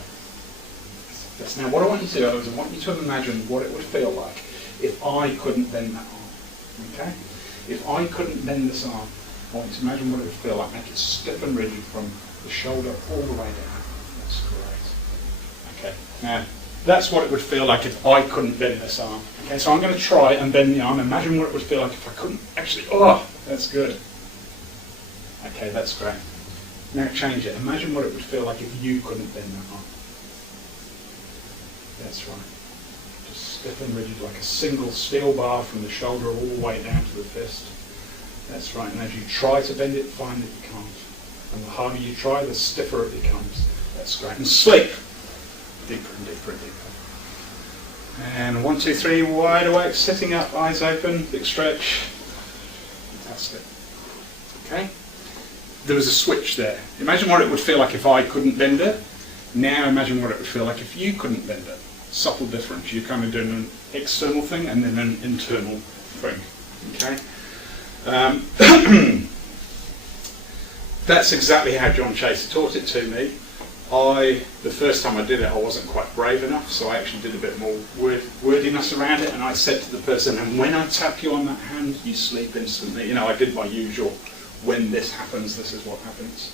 Yes. Now what I want you to do is I want you to imagine what it would feel like if I couldn't bend that arm. Okay? If I couldn't bend this arm, I want you to imagine what it would feel like. Make it stiff and rigid from the shoulder all the way down. That's great. Okay. Now that's what it would feel like if I couldn't bend this arm. Okay, so I'm going to try and bend the arm. Imagine what it would feel like if I couldn't actually. Oh, that's good. Okay, that's great. Now change it. Imagine what it would feel like if you couldn't bend that arm. That's right. Just stiff and rigid like a single steel bar from the shoulder all the way down to the fist. That's right. And as you try to bend it, find that you can't. And the harder you try, the stiffer it becomes. That's great. And sleep. Deeper and deeper and deeper. And 1, 2, 3, wide awake, sitting up, eyes open, big stretch. Fantastic. Okay? There was a switch there. Imagine what it would feel like if I couldn't bend it. Now imagine what it would feel like if you couldn't bend it. Subtle difference. You're kind of doing an external thing and then an internal thing. Okay? That's exactly how John Chase taught it to me. The first time I did it, I wasn't quite brave enough, so I actually did a bit more wordiness around it, and I said to the person, and when I tap you on that hand, you sleep instantly. You know, I did my usual, when this happens, this is what happens.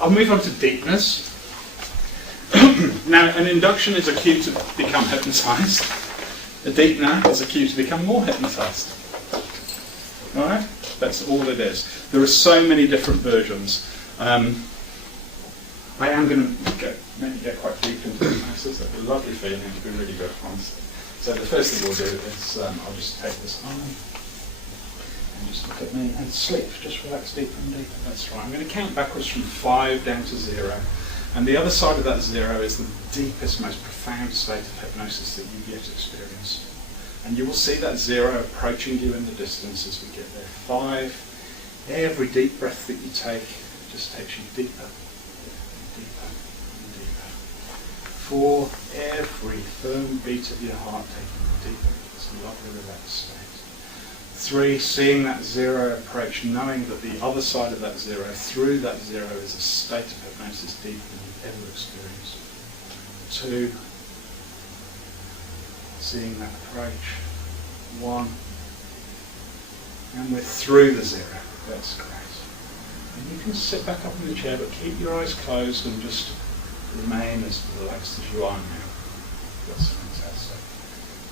I'll move on to deepness. Now, an induction is a cue to become hypnotised. A deepener is a cue to become more hypnotised. All right? That's all it is. There are so many different versions. I am going to maybe get quite deep into hypnosis. That's a lovely feeling to be really good, honestly. So the first thing we'll do is I'll just take this arm and just look at me and sleep. Just relax deeper and deeper. That's right. I'm going to count backwards from 5 down to 0. And the other side of that 0 is the deepest, most profound state of hypnosis that you've yet experienced. And you will see that 0 approaching you in the distance as we get there. 5. Every deep breath that you take just takes you deeper and deeper and deeper. 4. Every firm beat of your heart taking you deeper. It's a lovely relaxed state. 3. Seeing that 0 approach, knowing that the other side of that 0, through that 0, is a state of hypnosis deeper than you've ever experienced. 2. Seeing that approach. 1. And we're through the 0. That's great. And you can sit back up in the chair, but keep your eyes closed and just remain as relaxed as you are now. That's fantastic.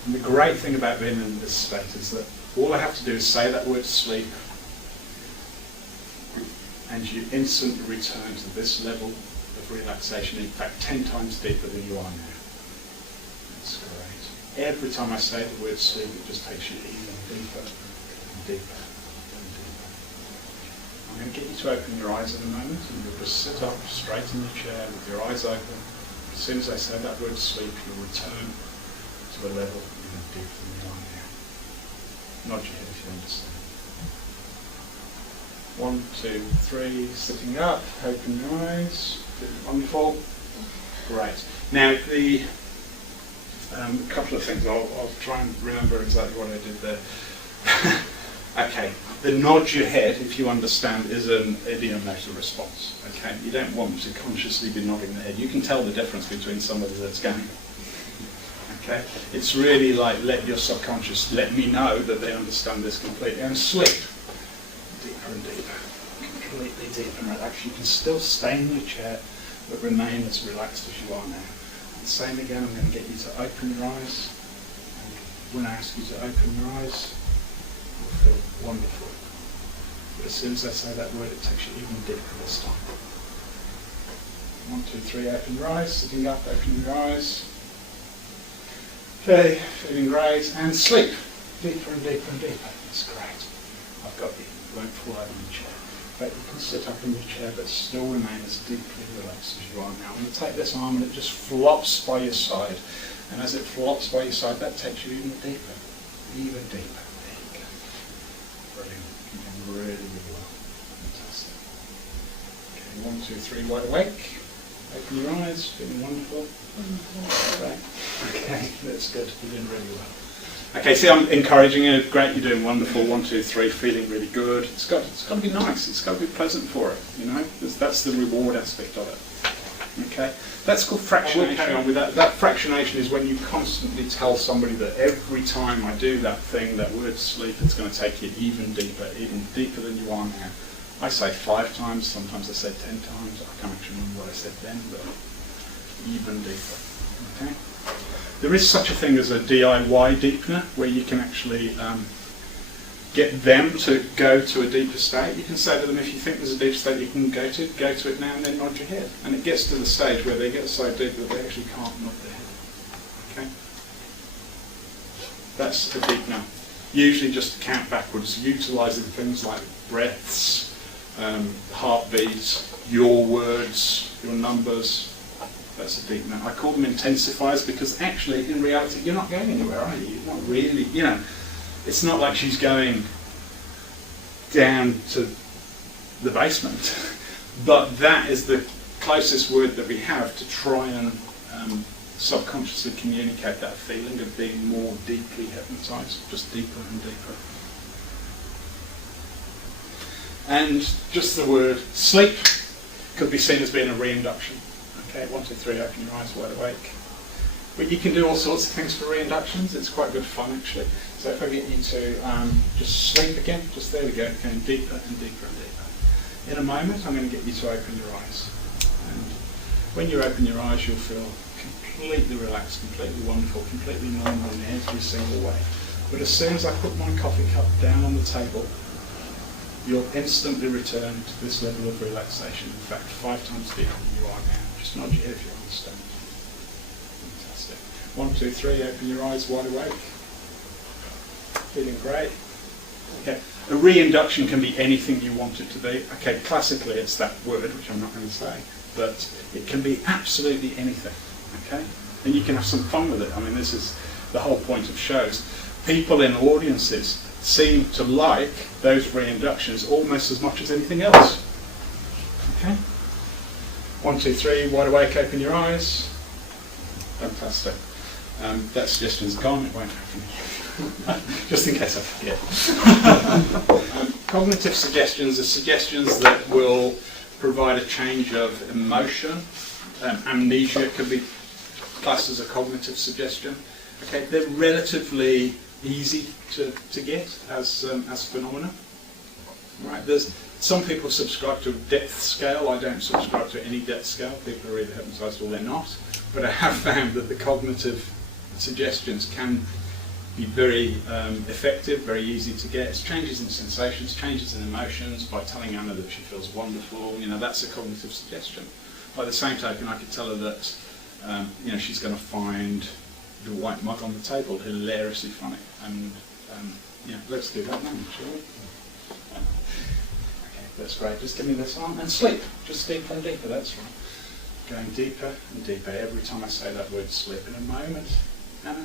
And the great thing about being in this state is that all I have to do is say that word sleep, and you instantly return to this level of relaxation, in fact 10 times deeper than you are now. That's great. Every time I say the word sleep, it just takes you even deeper and deeper and deeper. I'm going to get you to open your eyes in a moment, and you'll just sit up straight in your chair with your eyes open. As soon as I say that word sleep, you'll return to a level even deeper than you are now. Nod your head if you understand. 1, 2, 3, sitting up, open your eyes. Wonderful. Great. Now, a couple of things. I'll try and remember exactly what I did there. Okay. The nod your head, if you understand, is an idiomatic response. Okay. You don't want to consciously be nodding the head. You can tell the difference between somebody that's going. Okay. It's really like let your subconscious let me know that they understand this completely, and sleep deeper and deeper, completely deep and relaxed. You can still stay in your chair, but remain as relaxed as you are now. And same again. I'm going to get you to open your eyes. And when I ask you to open your eyes, You'll feel wonderful. But as soon as I say that word, it takes you even deeper this time. 1, 2, 3, open your eyes. Sitting up, open your eyes. Okay, feeling great. And sleep. Deeper and deeper and deeper. That's great. I've got you. You won't fall over in the chair. In fact, you can sit up in your chair but still remain as deeply relaxed as you are now. I'm going to take this arm and it just flops by your side. And as it flops by your side, that takes you even deeper. Even deeper. There you go. Brilliant. You're doing really, really well. Fantastic. Okay, 1, 2, 3, wide awake. Open your eyes, feeling wonderful. Right. Okay, that's good. You're doing really well. Okay, see, I'm encouraging you. Great, you're doing wonderful. 1, 2, 3, feeling really good. It's got to be nice. It's got to be pleasant for it. You know, that's the reward aspect of it. Okay, that's called fractionation. Carry on with that. That fractionation is when you constantly tell somebody that every time I do that thing, that word sleep, it's going to take you even deeper than you are now. I say 5 times, sometimes I say 10 times. I can't actually remember what I said then, but even deeper. Okay. There is such a thing as a DIY deepener, where you can actually get them to go to a deeper state. You can say to them, if you think there's a deeper state you can go to it now, and then nod your head. And it gets to the stage where they get so deep that they actually can't nod their head. Okay? That's a deepener. Usually just count backwards, utilising things like breaths, heartbeats, your words, your numbers. That's a deepener. I call them intensifiers because actually, in reality, you're not going anywhere, are you? You're not really, you know, it's not like she's going down to the basement. But that is the closest word that we have to try and subconsciously communicate that feeling of being more deeply hypnotised, just deeper and deeper. And just the word sleep could be seen as being a reinduction. Okay, 1, 2, 3, open your eyes, wide awake. But you can do all sorts of things for reinductions. It's quite good fun, actually. So if I get you to just sleep again, just there we go, going deeper and deeper and deeper. In a moment, I'm going to get you to open your eyes. And when you open your eyes, you'll feel completely relaxed, completely wonderful, completely normal in every single way. But as soon as I put my coffee cup down on the table, you'll instantly return to this level of relaxation. In fact, 5 times deeper than you are now. Just nod your head if you understand. Fantastic. 1, 2, 3, open your eyes, wide awake. Feeling great. Okay. A reinduction can be anything you want it to be. Okay, classically it's that word, which I'm not going to say, but it can be absolutely anything. Okay? And you can have some fun with it. I mean, this is the whole point of shows. People in audiences seem to like those reinductions almost as much as anything else. Okay? 1, 2, 3, wide awake, open your eyes. Fantastic. That suggestion's gone, it won't happen again. Just in case I forget. Cognitive suggestions are suggestions that will provide a change of emotion. Amnesia could be classed as a cognitive suggestion. Okay, they're relatively easy to get as phenomena. Right, there's some people subscribe to a depth scale. I don't subscribe to any depth scale. People are either hypnotised or they're not. But I have found that the cognitive suggestions can be very effective, very easy to get. It's changes in sensations, changes in emotions. By telling Anna that she feels wonderful, you know, that's a cognitive suggestion. By the same token, I could tell her that you know, she's going to find the white mug on the table hilariously funny. And yeah, let's do that now, shall we? Okay, that's great. Just give me this arm and sleep. Just deeper and deeper, that's right. Going deeper and deeper every time I say that word sleep. In a moment, Anna,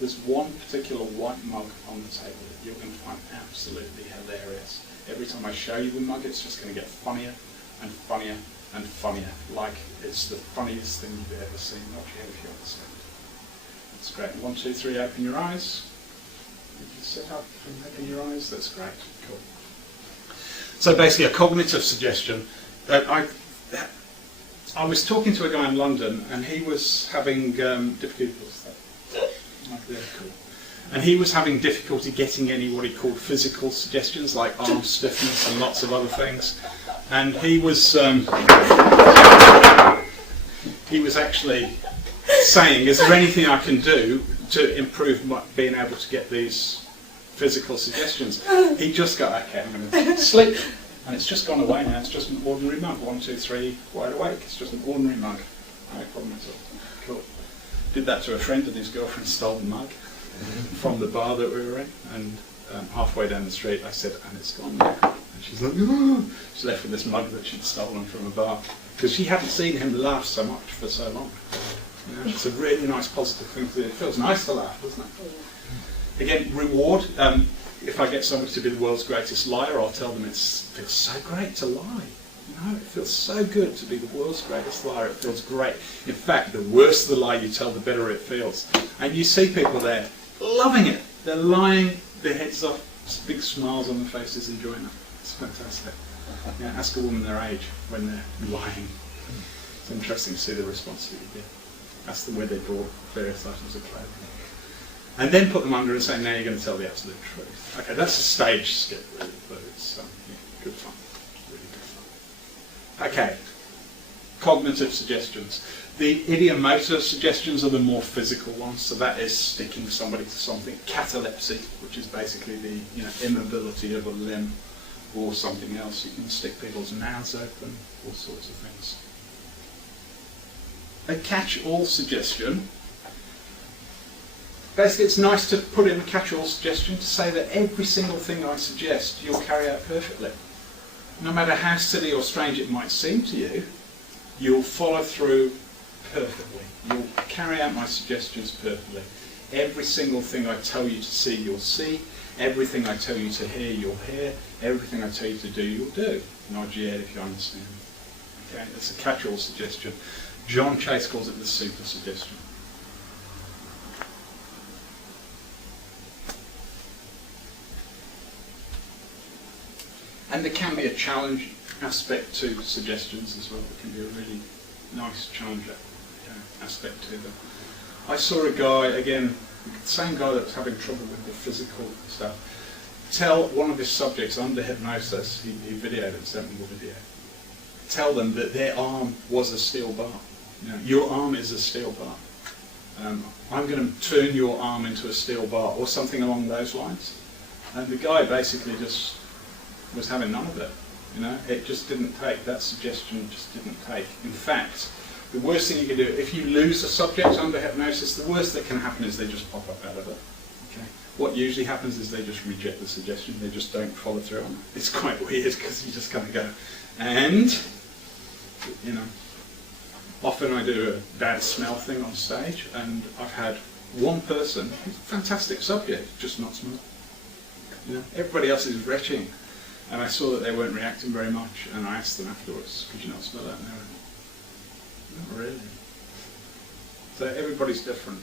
there's one particular white mug on the table that you're going to find absolutely hilarious. Every time I show you the mug, it's just going to get funnier and funnier and funnier. Like it's the funniest thing you've ever seen. Not yet, if you understand. That's great. 1, 2, 3, open your eyes. You can sit up and open your eyes. That's great. Cool. So basically, a cognitive suggestion. I was talking to a guy in London, and he was having difficulty. Cool. And he was having difficulty getting any what he called physical suggestions, like arm stiffness and lots of other things. And he was actually saying, "Is there anything I can do to improve being able to get these physical suggestions. He just got, okay, I'm going to sleep. And it's just gone away now. It's just an ordinary mug. 1, 2, 3, wide awake. It's just an ordinary mug. No problem at all. Cool. Did that to a friend, and his girlfriend stole the mug from the bar that we were in. And halfway down the street, I said, and it's gone now. And she's like, oh. She's left with this mug that she'd stolen from a bar. Because she hadn't seen him laugh so much for so long. You know, it's a really nice positive thing to do. It feels nice to laugh, doesn't it? Again, reward. If I get somebody to be the world's greatest liar, I'll tell them it feels so great to lie. You know, it feels so good to be the world's greatest liar. It feels great. In fact, the worse the lie you tell, the better it feels. And you see people there loving it. They're lying their heads off, big smiles on their faces, enjoying it. It's fantastic. Yeah, ask a woman their age when they're lying. It's interesting to see the response that you get. Ask them where they bought various items of clothing. And then put them under and say, now you're going to tell the absolute truth. Okay, that's a stage skip, really, but it's yeah, good fun. Really good fun. Okay, cognitive suggestions. The idiomotor suggestions are the more physical ones, so that is sticking somebody to something. Catalepsy, which is basically the immobility of a limb or something else. You can stick people's mouths open, all sorts of things. A catch-all suggestion. Basically, it's nice to put in a catch-all suggestion to say that every single thing I suggest you'll carry out perfectly. No matter how silly or strange it might seem to you, you'll follow through perfectly. You'll carry out my suggestions perfectly. Every single thing I tell you to see, you'll see. Everything I tell you to hear, you'll hear. Everything I tell you to do, you'll do. Nod your head if you understand. Okay, that's a catch-all suggestion. John Chase calls it the super suggestion. And there can be a challenge aspect to suggestions as well. There can be a really nice challenge aspect to them. I saw a guy, again, the same guy that was having trouble with the physical stuff, tell one of his subjects under hypnosis, he videoed it, sent me the video, tell them that their arm was a steel bar. Your arm is a steel bar. I'm going to turn your arm into a steel bar, or something along those lines. And the guy basically just was having none of it. It just didn't take. That suggestion just didn't take. In fact, the worst thing you can do, if you lose a subject under hypnosis, the worst that can happen is they just pop up out of it. Okay. What usually happens is they just reject the suggestion. They just don't follow through on it. It's quite weird because you just kind of go, and often I do a bad smell thing on stage, and I've had one person, fantastic subject, just not smell. Everybody else is retching. And I saw that they weren't reacting very much, and I asked them afterwards, could you not smell that? And they went, not really. So everybody's different.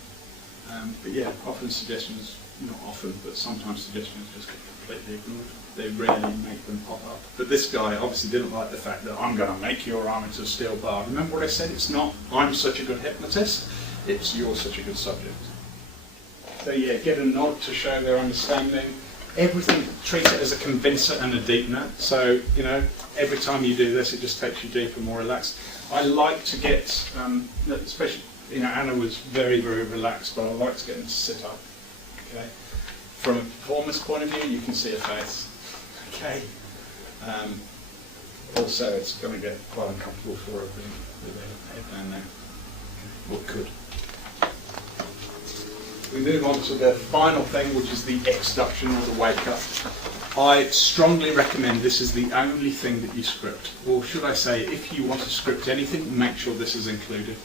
But yeah, often suggestions, not often, but sometimes suggestions just get completely ignored. They rarely make them pop up. But this guy obviously didn't like the fact that I'm going to make your arm into a steel bar. Remember what I said? It's not, I'm such a good hypnotist, it's you're such a good subject. So yeah, get a nod to show their understanding. Everything, treat it as a convincer and a deepener. So, every time you do this, it just takes you deeper, more relaxed. I like to get, especially, Anna was very, very relaxed, but I like to get them to sit up. Okay. From a performance point of view, you can see a face. Okay. Also, it's going to get quite uncomfortable for her with her head down there. Or could. We move on to the final thing, which is the exduction or the wake-up. I strongly recommend this is the only thing that you script. Or should I say, if you want to script anything, make sure this is included.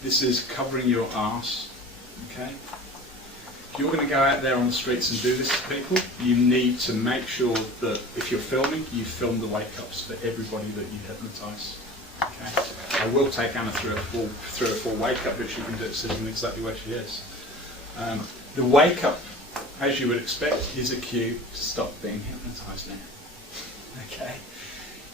This is covering your arse. Okay? If you're going to go out there on the streets and do this to people, you need to make sure that if you're filming, you film the wake-ups for everybody that you hypnotise. Okay. I will take Anna through a full wake-up, but she can do it sitting exactly where she is. The wake-up, as you would expect, is a cue to stop being hypnotised now. Okay.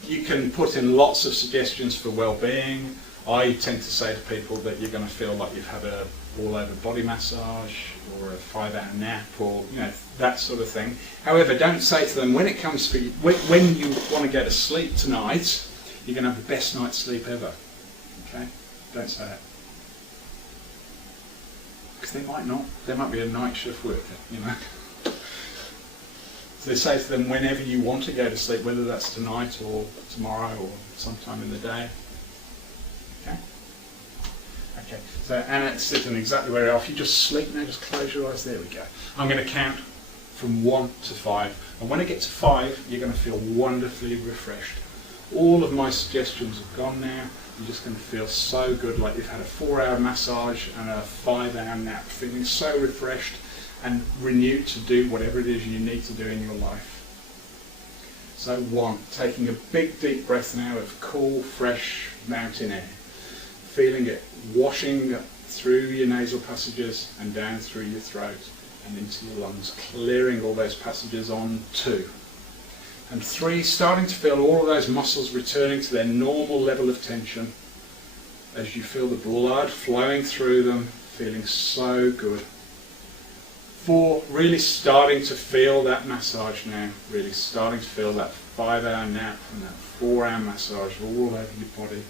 You can put in lots of suggestions for well-being. I tend to say to people that you're going to feel like you've had a all-over body massage or a 5-hour nap or that sort of thing. However, don't say to them when it comes for you, when you want to go to sleep tonight, you're going to have the best night's sleep ever. Okay? Don't say it. Because they might not. There might be a night shift worker, you know. So they say to them, whenever you want to go to sleep, whether that's tonight or tomorrow or sometime in the day. Okay? Okay, so Anna, sitting exactly where you are. If you just sleep now, just close your eyes. There we go. I'm going to count from 1 to 5. And when I get to 5, you're going to feel wonderfully refreshed. All of my suggestions have gone now. You're just going to feel so good, like you've had a 4-hour massage and a 5-hour nap, feeling so refreshed and renewed to do whatever it is you need to do in your life. So 1, taking a big deep breath now of cool, fresh mountain air. Feeling it washing through your nasal passages and down through your throat and into your lungs, clearing all those passages on 2. And 3, starting to feel all of those muscles returning to their normal level of tension as you feel the blood flowing through them, feeling so good. 4, really starting to feel that massage now, really starting to feel that 5-hour nap and that 4-hour massage all over your body,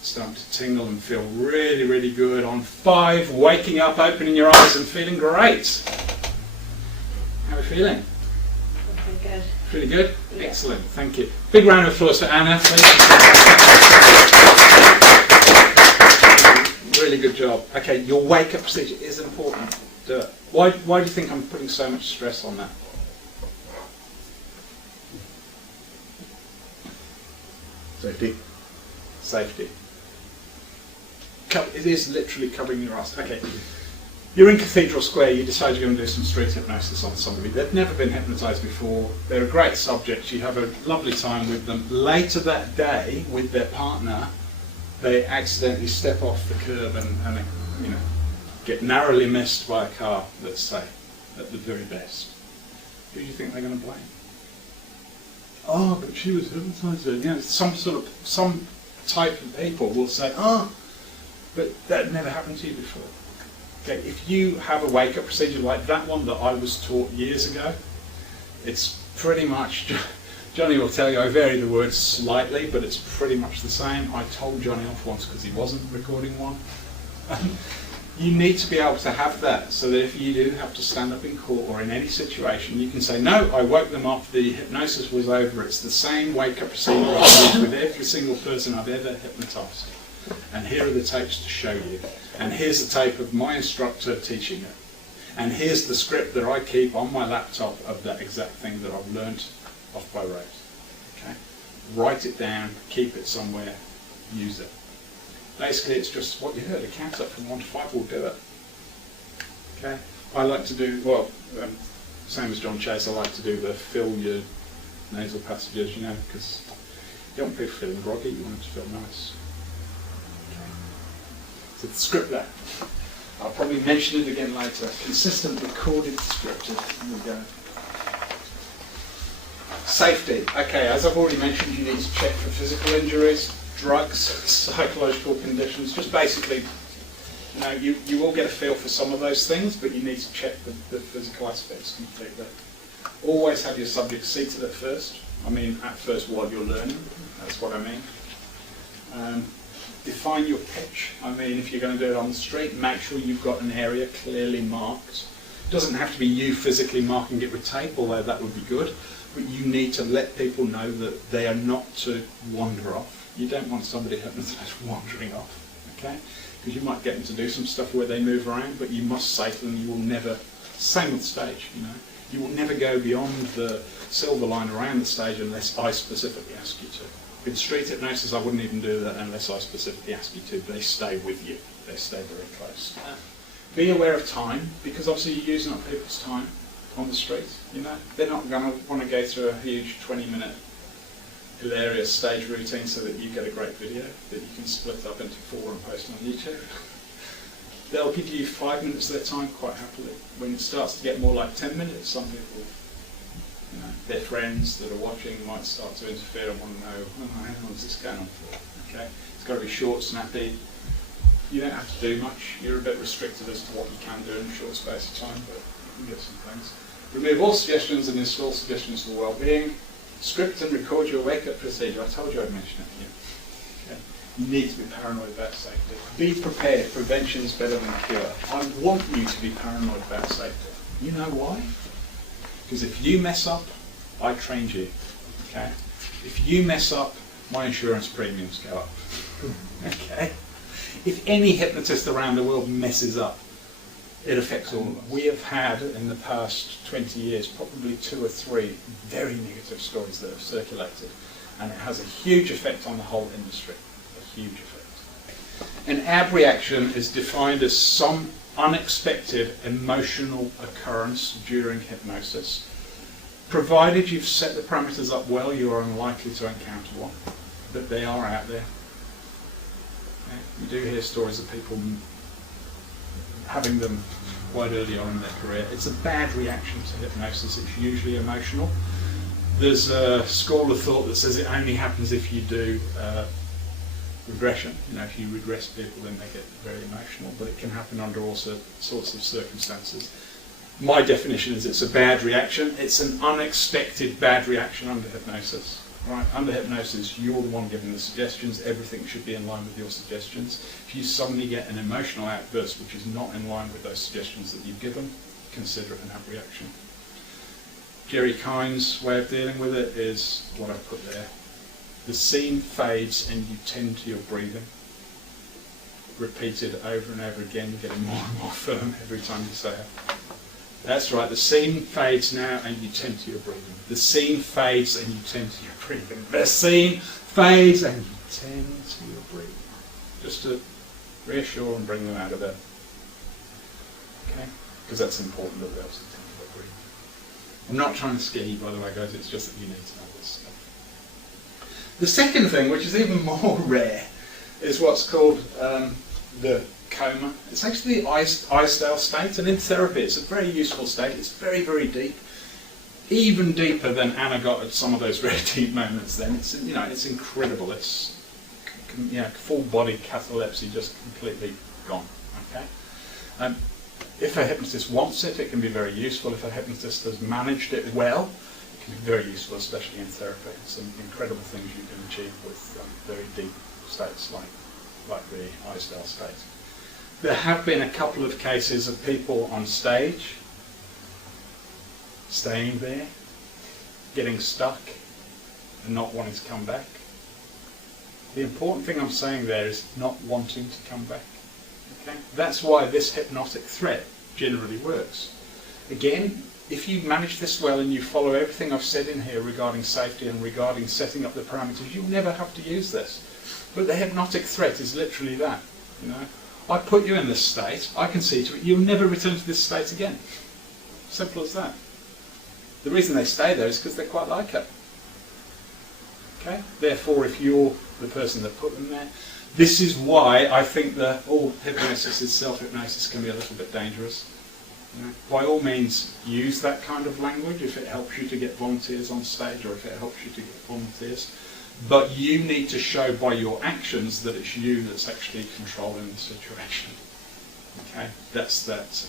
starting to tingle and feel really, really good. On 5, waking up, opening your eyes and feeling great. How are we feeling? Okay, good. Pretty good? Yeah. Excellent, thank you. Big round of applause for Anna. Really good job. Okay, your wake-up procedure is important. Do it. Why do you think I'm putting so much stress on that? Safety. Safety. It is literally covering your ass. Okay. You're in Cathedral Square, you decide you're going to do some street hypnosis on somebody. They've never been hypnotised before. They're a great subject. You have a lovely time with them. Later that day, with their partner, they accidentally step off the curb and you know, get narrowly missed by a car, let's say, at the very best. Who do you think they're going to blame? Oh, but she was hypnotised. You know, some type of people will say, oh, but that never happened to you before. Okay, if you have a wake-up procedure like that one that I was taught years ago, it's pretty much, Johnny will tell you I vary the words slightly, but it's pretty much the same. I told Johnny off once because he wasn't recording one. You need to be able to have that so that if you do have to stand up in court or in any situation, you can say, no, I woke them up, the hypnosis was over, it's the same wake-up procedure I've used with every single person I've ever hypnotised. And here are the tapes to show you. And here's the tape of my instructor teaching it. And here's the script that I keep on my laptop of that exact thing that I've learnt off by rote. Okay? Write it down, keep it somewhere, use it. Basically, it's just what you heard. A count up from 1 to 5 will do it. Okay? I like to do, well, same as John Chase, I like to do the fill your nasal passages, you know, because you don't want people feeling groggy, you want them to feel nice. So the script there. I'll probably mention it again later. Consistent, recorded, scripted. There we go. Safety. Okay, as I've already mentioned, you need to check for physical injuries, drugs, psychological conditions. Just basically, you know, you will get a feel for some of those things, but you need to check the physical aspects completely. Always have your subject seated at first. I mean, at first while you're learning. That's what I mean. Define your pitch. I mean, if you're going to do it on the street, make sure you've got an area clearly marked. It doesn't have to be you physically marking it with tape, although that would be good, but you need to let people know that they are not to wander off. You don't want somebody hypnotised wandering off, okay? Because you might get them to do some stuff where they move around, but you must say to them, you will never, same with stage, you know, you will never go beyond the silver line around the stage unless I specifically ask you to. In street hypnosis, I wouldn't even do that unless I specifically ask you to. They stay with you. They stay very close. Be aware of time, because obviously you're using up people's time on the street. You know, they're not going to want to go through a huge 20-minute hilarious stage routine so that you get a great video that you can split up into 4 and post on YouTube. They'll give you 5 minutes of their time quite happily. When it starts to get more like 10 minutes, some people, you know, their friends that are watching might start to interfere and want to know, oh, how long is this going on for? Okay, it's got to be short, snappy. You don't have to do much. You're a bit restricted as to what you can do in a short space of time, but you can get some things. Remove all suggestions and install suggestions for well-being. Script and record your wake-up procedure. I told you I'd mention it here. Okay. You need to be paranoid about safety. Be prepared. Prevention is better than cure. I want you to be paranoid about safety. You know why? Because if you mess up, I trained you. Okay? If you mess up, my insurance premiums go up. Okay? If any hypnotist around the world messes up, it affects all of us. We have had, in the past 20 years, probably 2 or 3 very negative stories that have circulated. And it has a huge effect on the whole industry. A huge effect. An ab reaction is defined as some unexpected emotional occurrence during hypnosis. Provided you've set the parameters up well, you are unlikely to encounter one. But they are out there. Okay? You do hear stories of people having them quite early on in their career. It's a bad reaction to hypnosis. It's usually emotional. There's a school of thought that says it only happens if you do regression. You know, if you regress people, then they get very emotional. But it can happen under all sorts of circumstances. My definition is it's a bad reaction. It's an unexpected bad reaction under hypnosis. Right? Under hypnosis, you're the one giving the suggestions. Everything should be in line with your suggestions. If you suddenly get an emotional outburst which is not in line with those suggestions that you've given, consider it an ab reaction. Jerry Kine's way of dealing with it is what I've put there. The scene fades and you tend to your breathing. Repeated over and over again, getting more and more firm every time you say it. That's right, the scene fades now and you tend to your breathing. The scene fades and you tend to your breathing. The scene fades and you tend to your breathing. Just to reassure and bring them out of there. Okay? Because that's important that we also tend to your breathing. I'm not trying to scare you, by the way, guys, it's just that you need to know this stuff. The second thing, which is even more rare, is what's called the coma. It's actually the Isdale state, and in therapy it's a very useful state. It's very, very deep. Even deeper than Anna got at some of those very deep moments then. It's, you know, it's incredible. It's, you know, full body catalepsy, just completely gone. Okay? If a hypnotist wants it, it can be very useful. If a hypnotist has managed it well, it can be very useful, especially in therapy. Some incredible things you can achieve with very deep states like the Isdale state. There have been a couple of cases of people on stage staying there, getting stuck and not wanting to come back. The important thing I'm saying there is not wanting to come back. Okay? That's why this hypnotic threat generally works. Again, if you manage this well and you follow everything I've said in here regarding safety and regarding setting up the parameters, you'll never have to use this. But the hypnotic threat is literally that. You know, I put you in this state, I can see to it, you'll never return to this state again. Simple as that. The reason they stay there is because they quite like it. Okay? Therefore, if you're the person that put them there, this is why I think that all hypnosis is self-hypnosis can be a little bit dangerous. You know? By all means, use that kind of language if it helps you to get volunteers on stage or if it helps you to get volunteers. But you need to show by your actions that it's you that's actually controlling the situation. Okay? That's that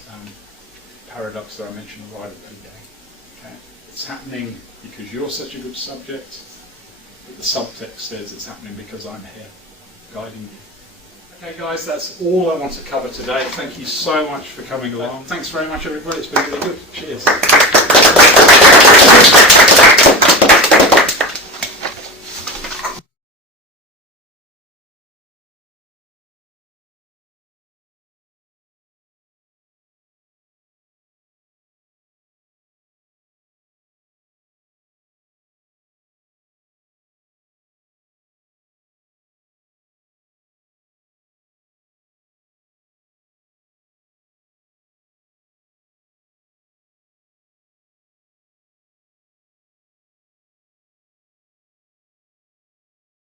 paradox that I mentioned right at the beginning. Okay? It's happening because you're such a good subject, but the subtext says it's happening because I'm here, guiding you. Okay guys, that's all I want to cover today. Thank you so much for coming along. Thanks very much everybody, it's been really good. Cheers.